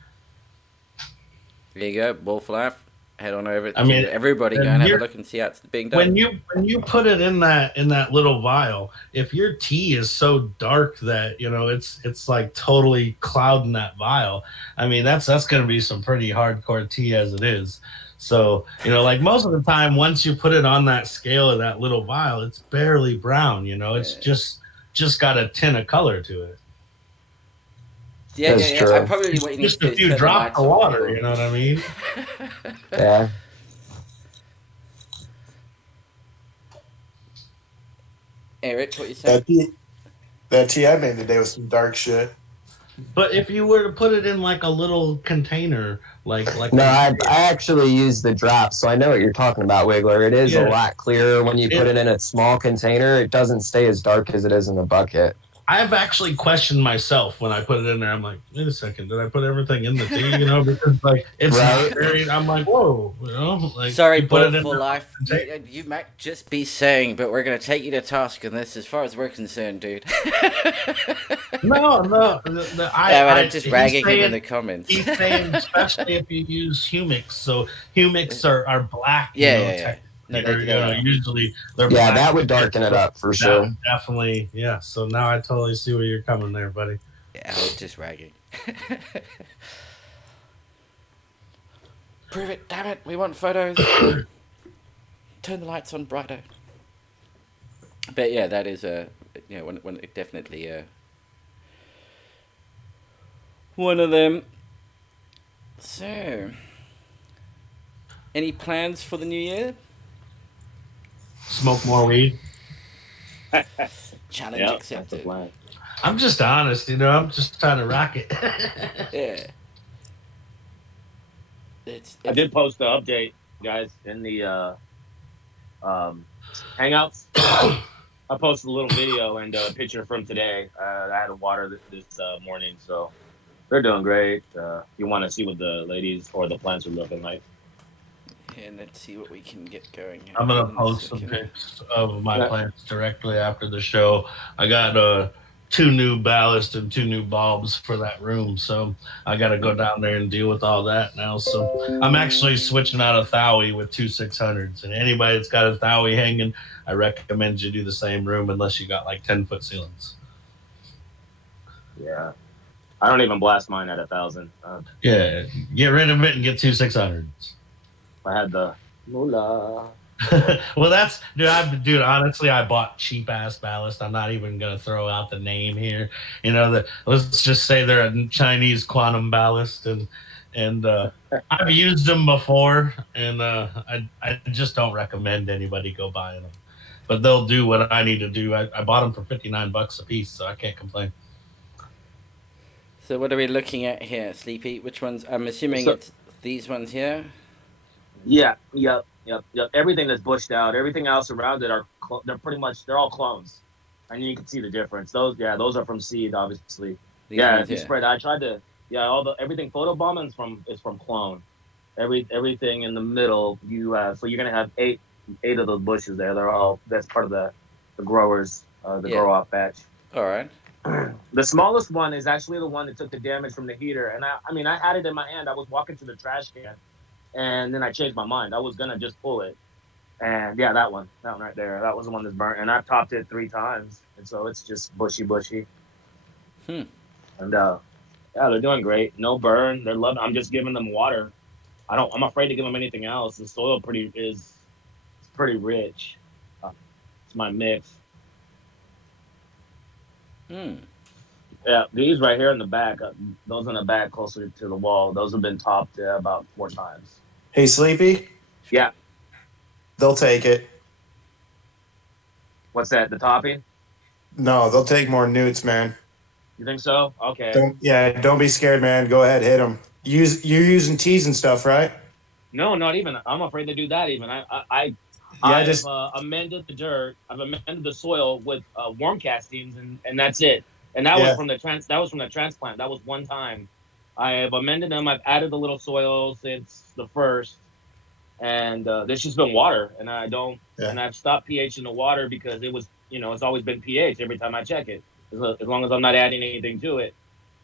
There you go, Ball for Life. Head on over. Everybody go and have a look and see how it's being done. When you put it in that little vial, if your tea is so dark that it's like totally clouding that vial, that's gonna be some pretty hardcore tea as it is. So, like most of the time, once you put it on that scale of that little vial, it's barely brown, it's just got a tint of color to it. Yeah. I probably what you just need a few drops of water, you know what I mean? Yeah. Eric, what you saying? That tea I made today was some dark shit. But if you were to put it in like a little container, like no, I actually use the drops, so I know what you're talking about, Wiggler. It is a lot clearer when you put it in a small container. It doesn't stay as dark as it is in the bucket. I've actually questioned myself when I put it in there. I'm like, wait a second, did I put everything in the tea? You know, because like it's Right. not very. I'm like, whoa, you know, like Sorry, you put it Bought in for there. Life. You might just be saying, but we're going to take you to task on this as far as we're concerned, dude. No, no, Yeah, but I'm just he's ragging him in saying the comments. he's saying especially if you use humics. So humics are black, you Yeah, know, yeah, yeah. No, technically, or you know, are. usually they're Yeah, black. that would darken it So up for that sure. would definitely, yeah. So now I totally see where you're coming there, buddy. Yeah, I was just ragging. Prove it, damn it. We want photos. Turn the lights on brighter. But yeah, that is when it definitely one of them. So, any plans for the new year? Smoke more weed. Challenge Yeah, that's the accepted. plan. I'm just honest, you know. I'm just trying to rock it. Yeah. I did post the update, guys, in the Hangouts. I posted a little video and a picture from today. I had to water this morning, so they're doing great. You want to see what the ladies or the plants are looking like? And let's see what we can get going. Here. I'm gonna Hold on a post some second. pics of my Yeah. plants directly after the show. I got 2 new ballast and 2 new bulbs for that room, so I got to go down there and deal with all that now. So I'm actually switching out a Thowie with 2 600s, and anybody that's got a Thowie hanging, I recommend you do the same room unless you got like 10-foot ceilings. Yeah, I don't even blast mine at 1,000. Yeah, get rid of it and get 2 600s. I had the moolah. Well, that's dude. Honestly, I bought cheap ass ballast. I'm not even gonna throw out the name here. You know, let's just say they're a Chinese quantum ballast, and I've used them before, and I just don't recommend anybody go buying them. But they'll do what I need to do. I bought them for $59 a piece, so I can't complain. So what are we looking at here, Sleepy? Which ones? I'm assuming So- it's these ones here. Yeah, yep. Everything that's bushed out, everything else around it they're all clones, and you can see the difference. Those are from seed, obviously. These Yeah, ones if you here. spread, I tried to. Yeah, everything photobombing is from clone. Everything in the middle, so you're gonna have eight of those bushes there. That's part of the growers, the grow off batch. All right. The smallest one is actually the one that took the damage from the heater, and I had it in my hand. I was walking to the trash can, and then I changed my mind. I was gonna just pull it, and yeah, that one right there, that was the one that's burnt, and I've topped it 3 times, and so it's just bushy. And yeah, they're doing great. No burn. They're loving. I'm just giving them water. I'm afraid to give them anything else. The soil is pretty rich. It's my mix. Yeah, these right here in the back, those in the back closer to the wall, those have been topped about 4 times. Hey, Sleepy, Yeah. they'll take it. What's that? The topping? No, they'll take more newts, man. You think so? Okay. Don't be scared, man. Go ahead, hit them. You're using teas and stuff, right? No, not even. I'm afraid to do that. Even I've amended the dirt. I've amended the soil with worm castings, and that's it. And that was from the transplant. That was one time. I have amended them. I've added a little soil since the first, and there's just been water, and and I've stopped pH in the water because it was, it's always been pH every time I check it, as long as I'm not adding anything to it,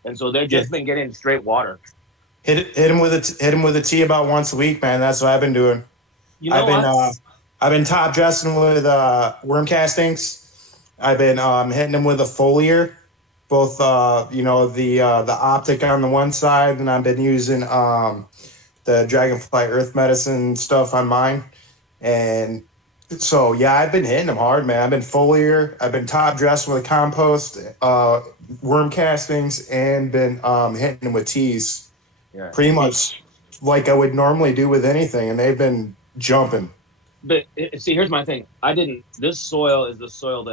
and so they've just been getting straight water. Hit him with a tea about once a week, man. That's what I've been doing. I've been top dressing with worm castings. I've been hitting them with a foliar, both the optic on the one side, and I've been using the Dragonfly Earth Medicine stuff on mine. And so yeah, I've been hitting them hard, man. I've been foliar. I've been top dressing with compost, worm castings, and been hitting them with teas. Yeah. Pretty much like I would normally do with anything, and they've been jumping. But see, here's my thing. This soil is the soil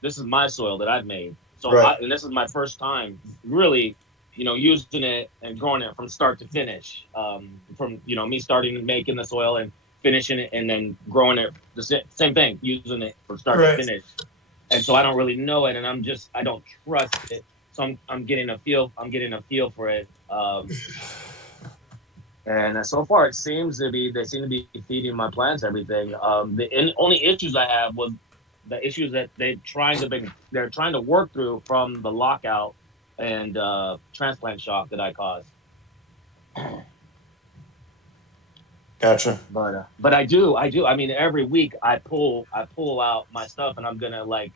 this is my soil that I've made. So, right. And this is my first time really, using it and growing it from start to finish. From, me starting making the soil and finishing it and then growing it, the same thing, using it from start to finish. and so I don't really know it, and I don't trust it. So I'm getting a feel. I'm getting a feel for it. And so far, it seems to be they seem to be feeding my plants everything. Only issues I have was the issues that they're trying to work through from the lockout and transplant shock that I caused. Gotcha. But I do. I mean, every week I pull out my stuff, and I'm gonna like,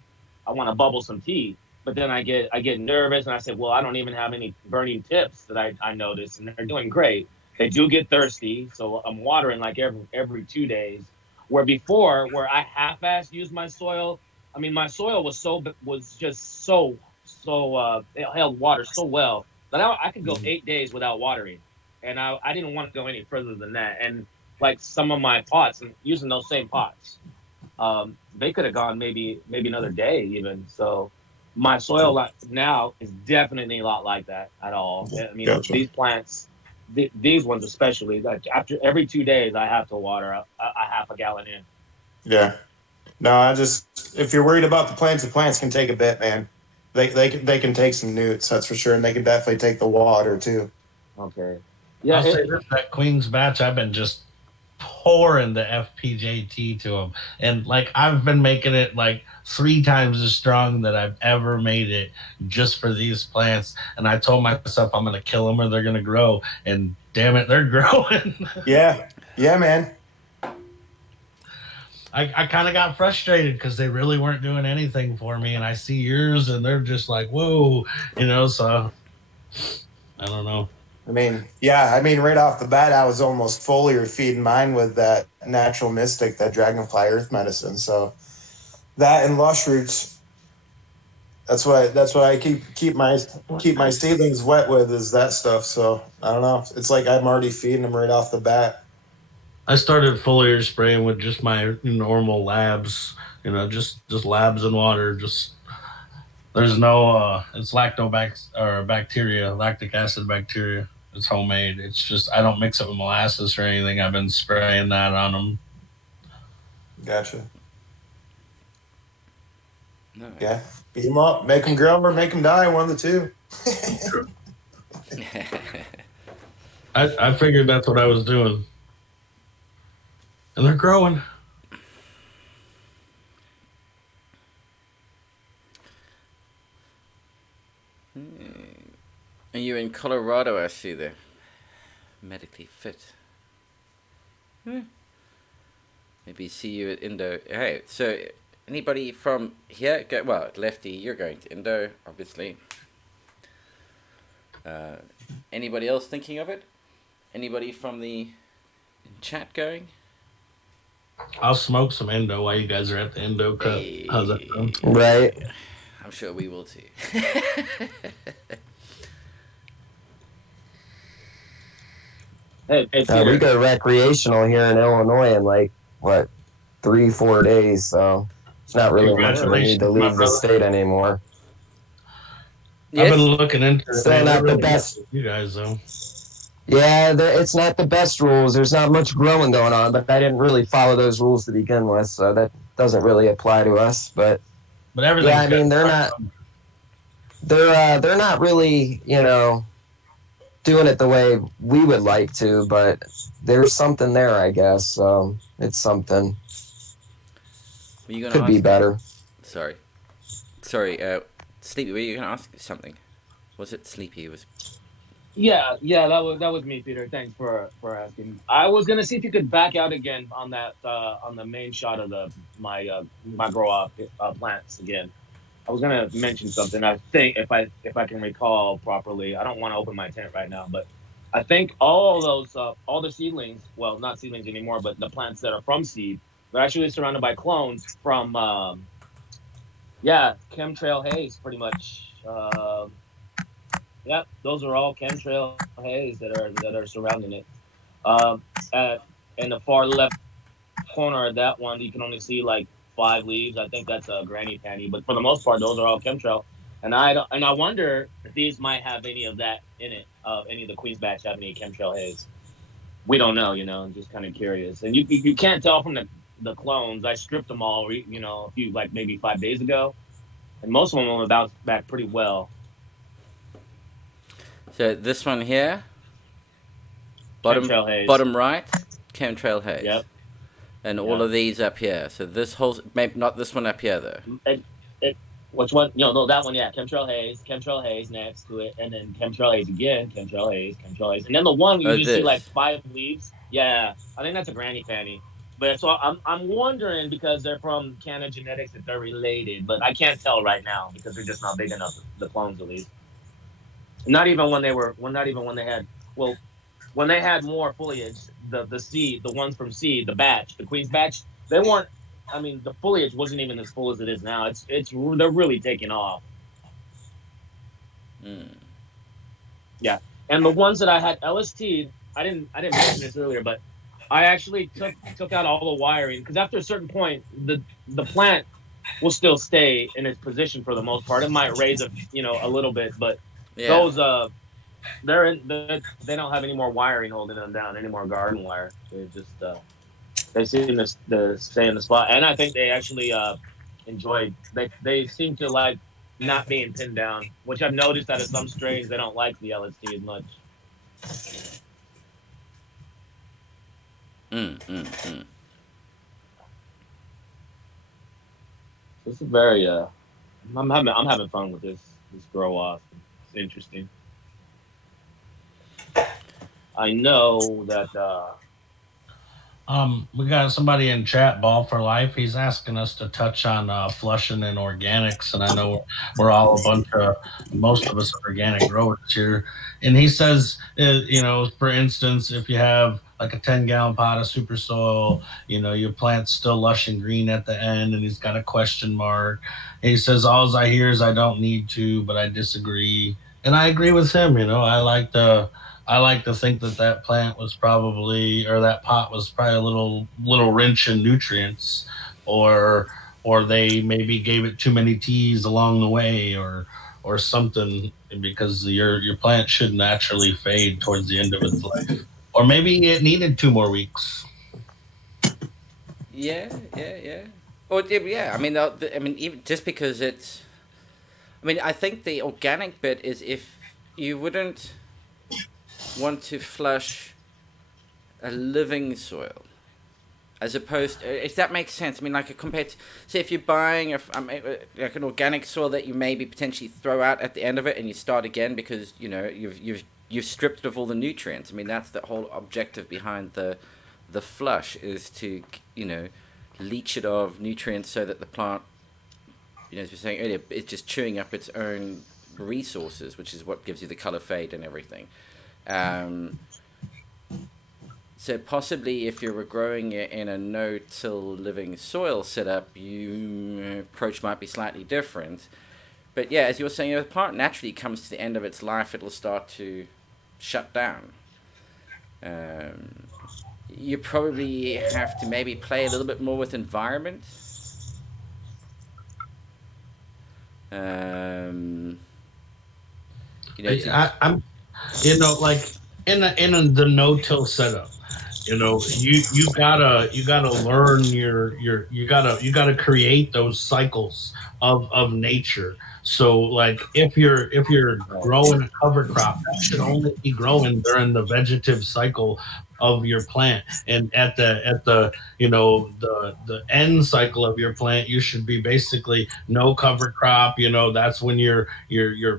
I want to bubble some tea, but then I get nervous, and I say, well, I don't even have any burning tips that I notice, and they're doing great. They do get thirsty, so I'm watering like every 2 days. Where before, where I half-assed used my soil, I mean, my soil was just it held water so well that I could go Mhm. 8 days without watering, and I didn't want to go any further than that, and like some of my pots and using those same pots. They could have gone maybe another day even. So my soil now is definitely not like that at all. I mean, Gotcha. these plants, these ones especially, like after every 2 days, I have to water a half a gallon in. Yeah. No, if you're worried about the plants can take a bit, man. They can take some newts, that's for sure, and they can definitely take the water too. Okay. Yeah. I'll say this: that Queen's batch, I've been just pouring the FPJT to them, and like I've been making it like 3 times as strong that I've ever made it just for these plants. And I told myself I'm gonna kill them or they're gonna grow, and damn it, they're growing. Yeah. Yeah, man. I kind of got frustrated because they really weren't doing anything for me, and I see yours, and they're just like, whoa, So I don't know. I mean, yeah, right off the bat, I was almost foliar feeding mine with that natural mystic, that dragonfly earth medicine. So that and lush roots. That's what I keep my seedlings wet with is that stuff. So I don't know. It's like I'm already feeding them right off the bat. I started foliar spraying with just my normal labs, just labs and water. Just there's no, it's bacteria, lactic acid bacteria. It's homemade. It's just I don't mix it with molasses or anything. I've been spraying that on them. Gotcha. No. Yeah, beat them up, make them grow or make them die. One of the two. I figured that's what I was doing, and they're growing. Are you in Colorado? I see there. Medically fit. Maybe see you at Indo. Hey, so anybody from here? Well, Lefty, you're going to Indo, obviously. Anybody else thinking of it? Anybody from the chat going? I'll smoke some Indo while you guys are at the Indo Cup. Hey. How's that sound? Right. I'm sure we will too. Hey, We Peter. go recreational here in Illinois in like what 3-4 days, so it's not really much of a need to Congratulations, my leave the brother. state anymore. I've been Yes. looking into it. Still man. not They're the best. You guys though. Yeah, it's not the best rules. There's not much growing going on, but I didn't really follow those rules to begin with, so that doesn't really apply to us. But But everything's yeah, I mean they're not really doing it the way we would like to, but there's something there, I guess. So it's something. Were you gonna Could be ask? better. Sorry. Sleepy. Were you gonna ask something? Was it Sleepy? It was. Yeah, that was me, Peter. Thanks for asking. I was gonna see if you could back out again on that on the main shot of my grow up plants again. I was gonna mention something. I think if I can recall properly, I don't want to open my tent right now, but I think all the seedlings, well, not seedlings anymore, but the plants that are from seed, they're actually surrounded by clones from chemtrail haze, pretty much. Yep, those are all chemtrail haze that are surrounding it. Um, at in the far left corner of that one, you can only see like 5 leaves. I think that's a granny panty, but for the most part, those are all chemtrail. And I wonder if these might have any of that in it. Any of the Queen's batch have any chemtrail haze? We don't know, I'm just kind of curious. And you can't tell from the clones. I stripped them all, a few like maybe 5 days ago, and most of them will bounce back pretty well. So this one here, bottom Chemtrail haze. bottom right, chemtrail haze. Yep. And all of these up here. So this whole, maybe not this one up here though. Which one? No, that one. Yeah, chemtrail haze next to it, and then chemtrail haze again, chemtrail haze, and then the one you just see like 5 leaves. Yeah, I think that's a granny fanny. But so I'm wondering, because they're from Canna Genetics, if they're related, but I can't tell right now because they're just not big enough, the clones at least. Not even when they had more foliage, the seed, the ones from seed, the batch, the Queen's batch, they weren't. I mean, the foliage wasn't even as full as it is now. They're really taking off. Yeah, and the ones that I had LST, I didn't mention this earlier, but I actually took out all the wiring, because after a certain point, the plant will still stay in its position for the most part. It might raise a little bit, but those they don't have any more wiring holding them down, any more garden wire. They just they seem to stay in the spot, and I think they actually enjoy. They seem to like not being pinned down, which I've noticed that at some strains they don't like the LSD as much. This is very I'm having fun with this grow off. It's interesting. I know that we got somebody in chat, Ball for Life. He's asking us to touch on flushing and organics, and I know we're all most of us are organic growers here. And he says, for instance, if you have like a 10-gallon pot of super soil, your plant's still lush and green at the end, and he's got a question mark. And he says, all I hear is I don't need to, but I disagree. And I agree with him. I like to think that plant was probably, or that pot was probably a little rich in nutrients, or they maybe gave it too many teas along the way, or something, because your plant should naturally fade towards the end of its life, or maybe it needed 2 more weeks. Yeah. Or yeah. I mean, even just because it's. I mean, I think the organic bit is if you wouldn't want to flush a living soil, as opposed to, if that makes sense. I mean, like compared to, say, if you're buying like an organic soil that you maybe potentially throw out at the end of it and you start again because you've stripped it of all the nutrients. I mean, that's the whole objective behind the flush, is to leach it of nutrients so that the plant, as we were saying earlier, it's just chewing up its own resources, which is what gives you the color fade and everything. So possibly if you were growing it in a no-till living soil setup, your approach might be slightly different. But yeah, as you were saying, if the plant naturally comes to the end of its life, it'll start to shut down. You probably have to maybe play a little bit more with environment. I'm like in the no-till setup, you gotta learn you gotta create those cycles of nature. So like if you're growing a cover crop, that should only be growing during the vegetative cycle of your plant, and at the end cycle of your plant, you should be basically no cover crop. That's when you're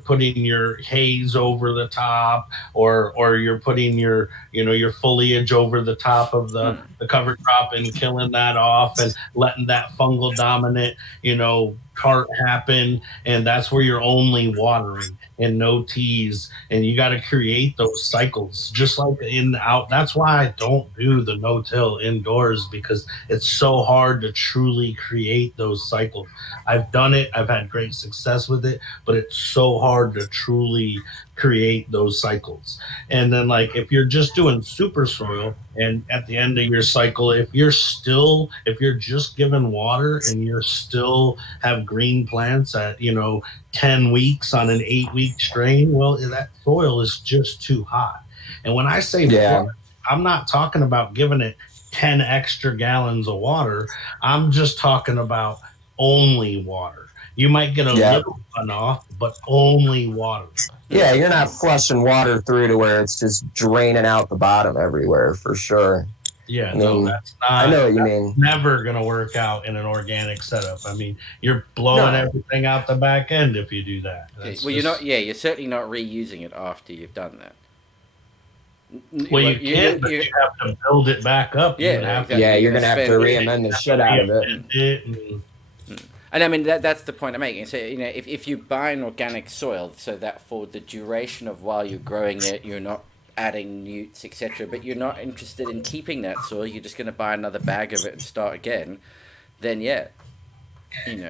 putting your haze over the top, or you're putting your foliage over the top of the cover crop and killing that off and letting that fungal dominant part happen, and that's where you're only watering and no teas, and you got to create those cycles just like out. That's why I don't do the no-till indoors, because it's so hard to truly create those cycles. I've done it, I've had great success with it, but it's so hard to truly create those cycles. And then like if you're just doing super soil, and at the end of your cycle, if you're just giving water and you're still have green plants at 10 weeks on an 8-week strain, well, that soil is just too hot. And when I say water, I'm not talking about giving it 10 extra gallons of water. I'm just talking about only water. You might get a Yeah. little runoff, but only water. Yeah, you're not flushing water through to where it's just draining out the bottom everywhere for sure. Yeah, I no, mean, that's I not. know what you mean. Never going to work out in an organic setup. I mean, you're blowing No. everything out the back end if you do that. Okay, well, you're not. Yeah, you're certainly not reusing it after you've done that. Well, you can, but you have to build it back up. Yeah, exactly. Yeah, you're gonna have to re-amend the shit out of it. And I mean that's the point I'm making. So if you buy an organic soil, so that for the duration of while you're growing it, you're not adding newts, etc. But you're not interested in keeping that soil. You're just going to buy another bag of it and start again. Then in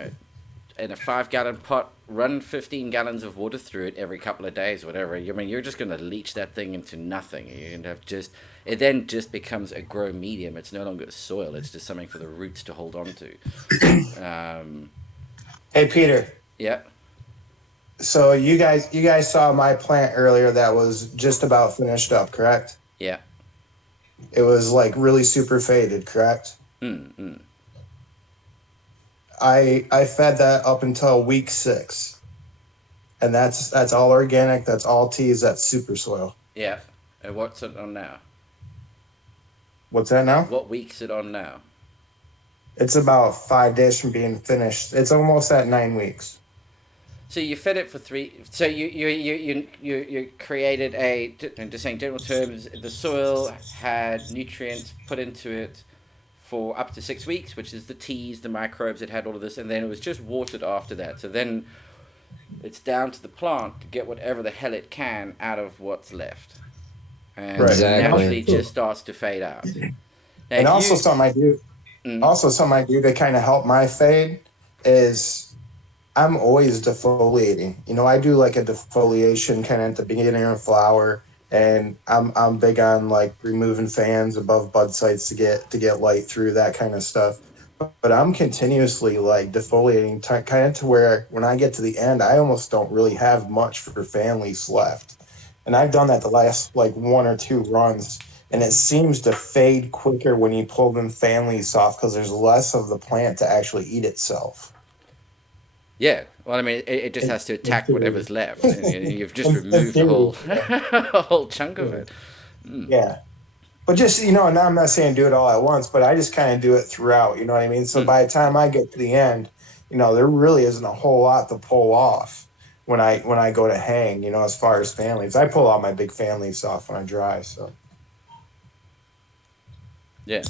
a 5-gallon pot, run 15 gallons of water through it every couple of days, whatever. I mean, you're just going to leach that thing into nothing. You're going to have it then just becomes a grow medium. It's no longer soil. It's just something for the roots to hold on to. Hey, Peter. Yeah. So you guys saw my plant earlier that was just about finished up, correct? Yeah. It was like really super faded, correct? Mm-hmm. I fed that up until week 6, and that's all organic. That's all teas. That's super soil. Yeah. And what's it on now? What's that now? What week's it on now? It's about 5 days from being finished. It's almost at 9 weeks. So you fed it for 3. So you created I'm just saying general terms. The soil had nutrients put into it for up to 6 weeks, which is the teas, the microbes. It had all of this, and then it was just watered after that. So then it's down to the plant to get whatever the hell it can out of what's left, and Right. it naturally Exactly. just starts to fade out. Now, And also something I do. Mm. Also, something I do to kind of help my fade is I'm always defoliating. I do like a defoliation kind of at the beginning of flower, and I'm big on like removing fans above bud sites to get light through that kind of stuff. But I'm continuously like defoliating kind of to where when I get to the end, I almost don't really have much for fan leaves left. And I've done that the last like 1 or 2 runs. And it seems to fade quicker when you pull them fan leaves off because there's less of the plant to actually eat itself. Yeah, well, I mean, it just has to attack whatever's left. And you've just In removed the theory. whole chunk of it. Yeah. But just, and now I'm not saying do it all at once, but I just kind of do it throughout, you know what I mean? So by the time I get to the end, there really isn't a whole lot to pull off when I go to hang, as far as fan leaves. I pull all my big fan leaves off when I dry, so. Yeah.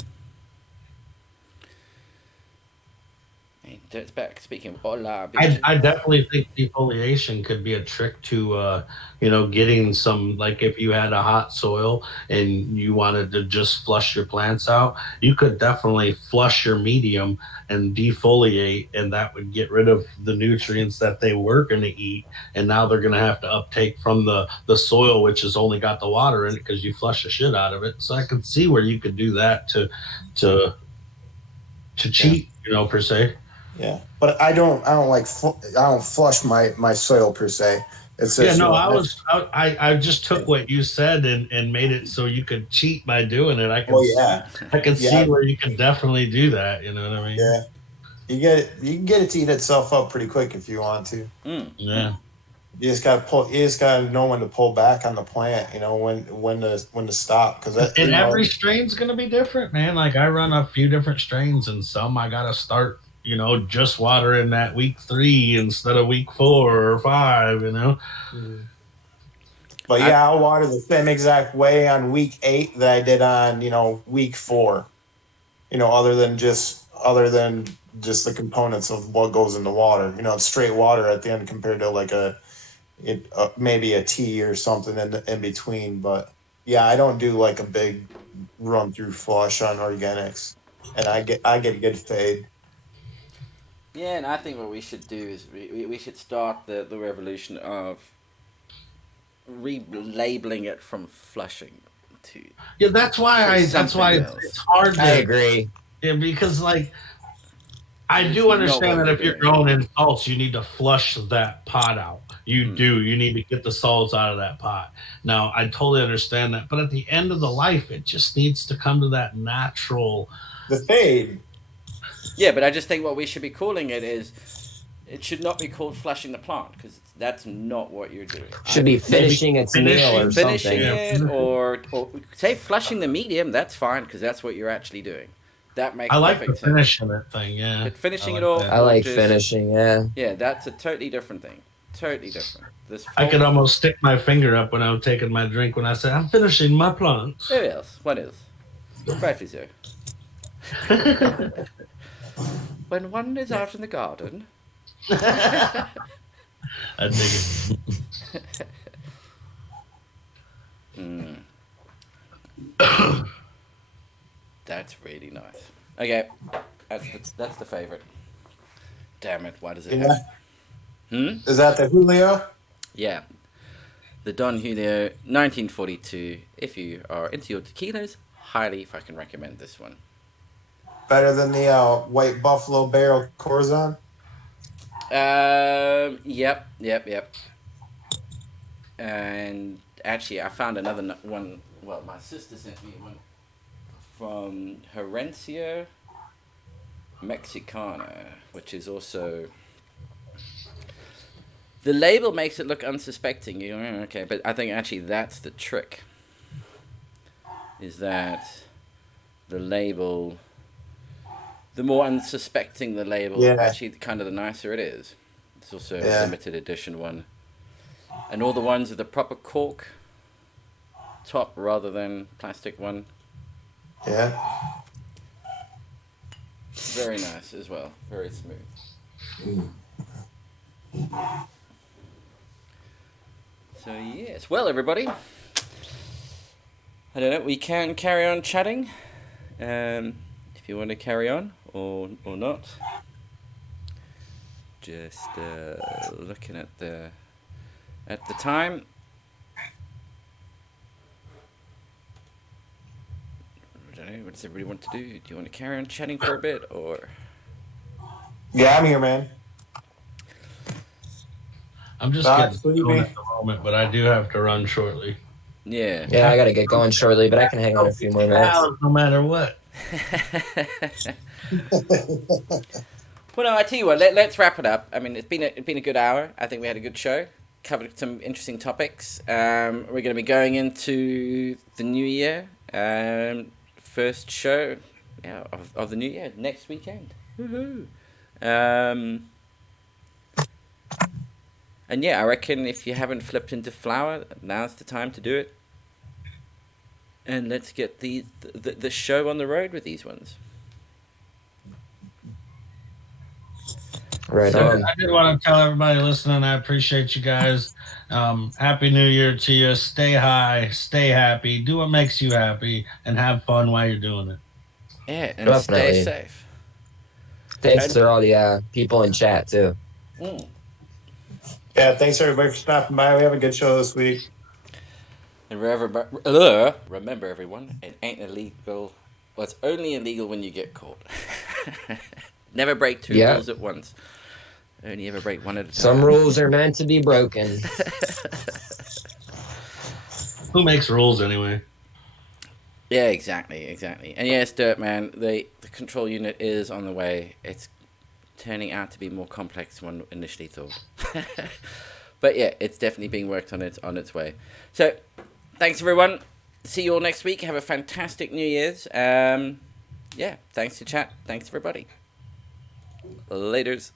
It's back. Speaking of hola, I definitely think defoliation could be a trick to, getting some, like if you had a hot soil and you wanted to just flush your plants out, you could definitely flush your medium and defoliate, and that would get rid of the nutrients that they were going to eat. And now they're going to have to uptake from the soil, which has only got the water in it because you flush the shit out of it. So I could see where you could do that to cheat, per se. Yeah, but I don't flush my soil per se. It's just, I just took what you said and made it so you could cheat by doing it. I can see where you can definitely do that. You know what I mean? Yeah, you can get it to eat itself up pretty quick if you want to. Yeah. You just gotta know when to pull back on the plant. When to stop because every strain's gonna be different, man. Like I run a few different strains, and some I gotta start. Just water in that week 3 instead of week 4 or 5, But I'll water the same exact way on week 8 that I did on, week 4. Other than just the components of what goes in the water. It's straight water at the end compared to like maybe a tea or something in between. But I don't do like a big run through flush on organics, and I get a good fade. Yeah, and I think what we should do is we should start the revolution of relabeling it from flushing to. Yeah, that's why it's hard. I agree. Yeah, because I do understand that if you're growing in salts, you need to flush that pot out. You need to get the salts out of that pot. Now, I totally understand that, but at the end of the life, it just needs to come to that natural. The fade. Yeah, but I just think what we should be calling it is it should not be called flushing the plant because that's not what you're doing. Should be finishing its meal or Finishing something. it, or say flushing the medium. That's fine because that's what you're actually doing. That makes I like the perfect sense. finishing it thing. Yeah, But finishing I it like off, that. I like just- finishing. Yeah. Yeah, that's a totally different thing. Totally different. This I could almost stick my finger up when I'm taking my drink when I say I'm finishing my plants. Who else? What is? Rightly so. When one is out in the garden. I dig it. Mm. That's really nice. Okay, that's the favorite. Damn it! Why does it? Yeah. Have... Hmm. Is that the Julio? Yeah, the Don Julio 1942. If you are into your tequilas, highly fucking recommend this one. Better than the White Buffalo Barrel Corazon? Yep. And actually, I found another one. Well, my sister sent me one from Herencia Mexicana, which is also. The label makes it look unsuspecting. You know, okay, but I think actually that's the trick. Is that the label? The more unsuspecting the label, Yeah. actually, kind of the nicer it is. It's also a Yeah. limited edition one, and all the ones with the proper cork top rather than plastic one. Yeah. Very nice as well. Very smooth. So yes, well everybody, I don't know. We can carry on chatting, if you want to carry on or not. Just looking at the time. I don't know. What does everybody want to do? Do you want to carry on chatting for a bit or? Yeah, I'm here, man. I'm just Not getting sleepy. going at the moment, but I do have to run shortly. Yeah. Yeah, I gotta get going shortly, but I can hang on a few more minutes. No matter what. Well, no, I tell you what. Let's wrap it up. I mean, it's been a good hour. I think we had a good show. Covered some interesting topics. We're going to be going into the new year. First show, of the new year next weekend. Woohoo! And yeah, I reckon if you haven't flipped into flower, now's the time to do it. And let's get the show on the road with these ones. Right So- on. I did want to tell everybody listening, I appreciate you guys. Happy New Year to you. Stay high, stay happy, do what makes you happy, and have fun while you're doing it. Yeah, and Definitely. stay safe. Thanks to all the people in chat too. Mm. Yeah, thanks everybody for stopping by. We have a good show this week. And remember, everyone, it ain't illegal. Well, it's only illegal when you get caught. Never break two Yeah. rules at once. Only ever break one at a time. Some rules are meant to be broken. Who makes rules anyway? Yeah, exactly. And yes, Dirt Man, the control unit is on the way. It's turning out to be more complex than one initially thought. But yeah, it's definitely being worked on. It's on its way. So, thanks everyone. See you all next week. Have a fantastic New Year's. Yeah, thanks to chat. Thanks everybody. Laters.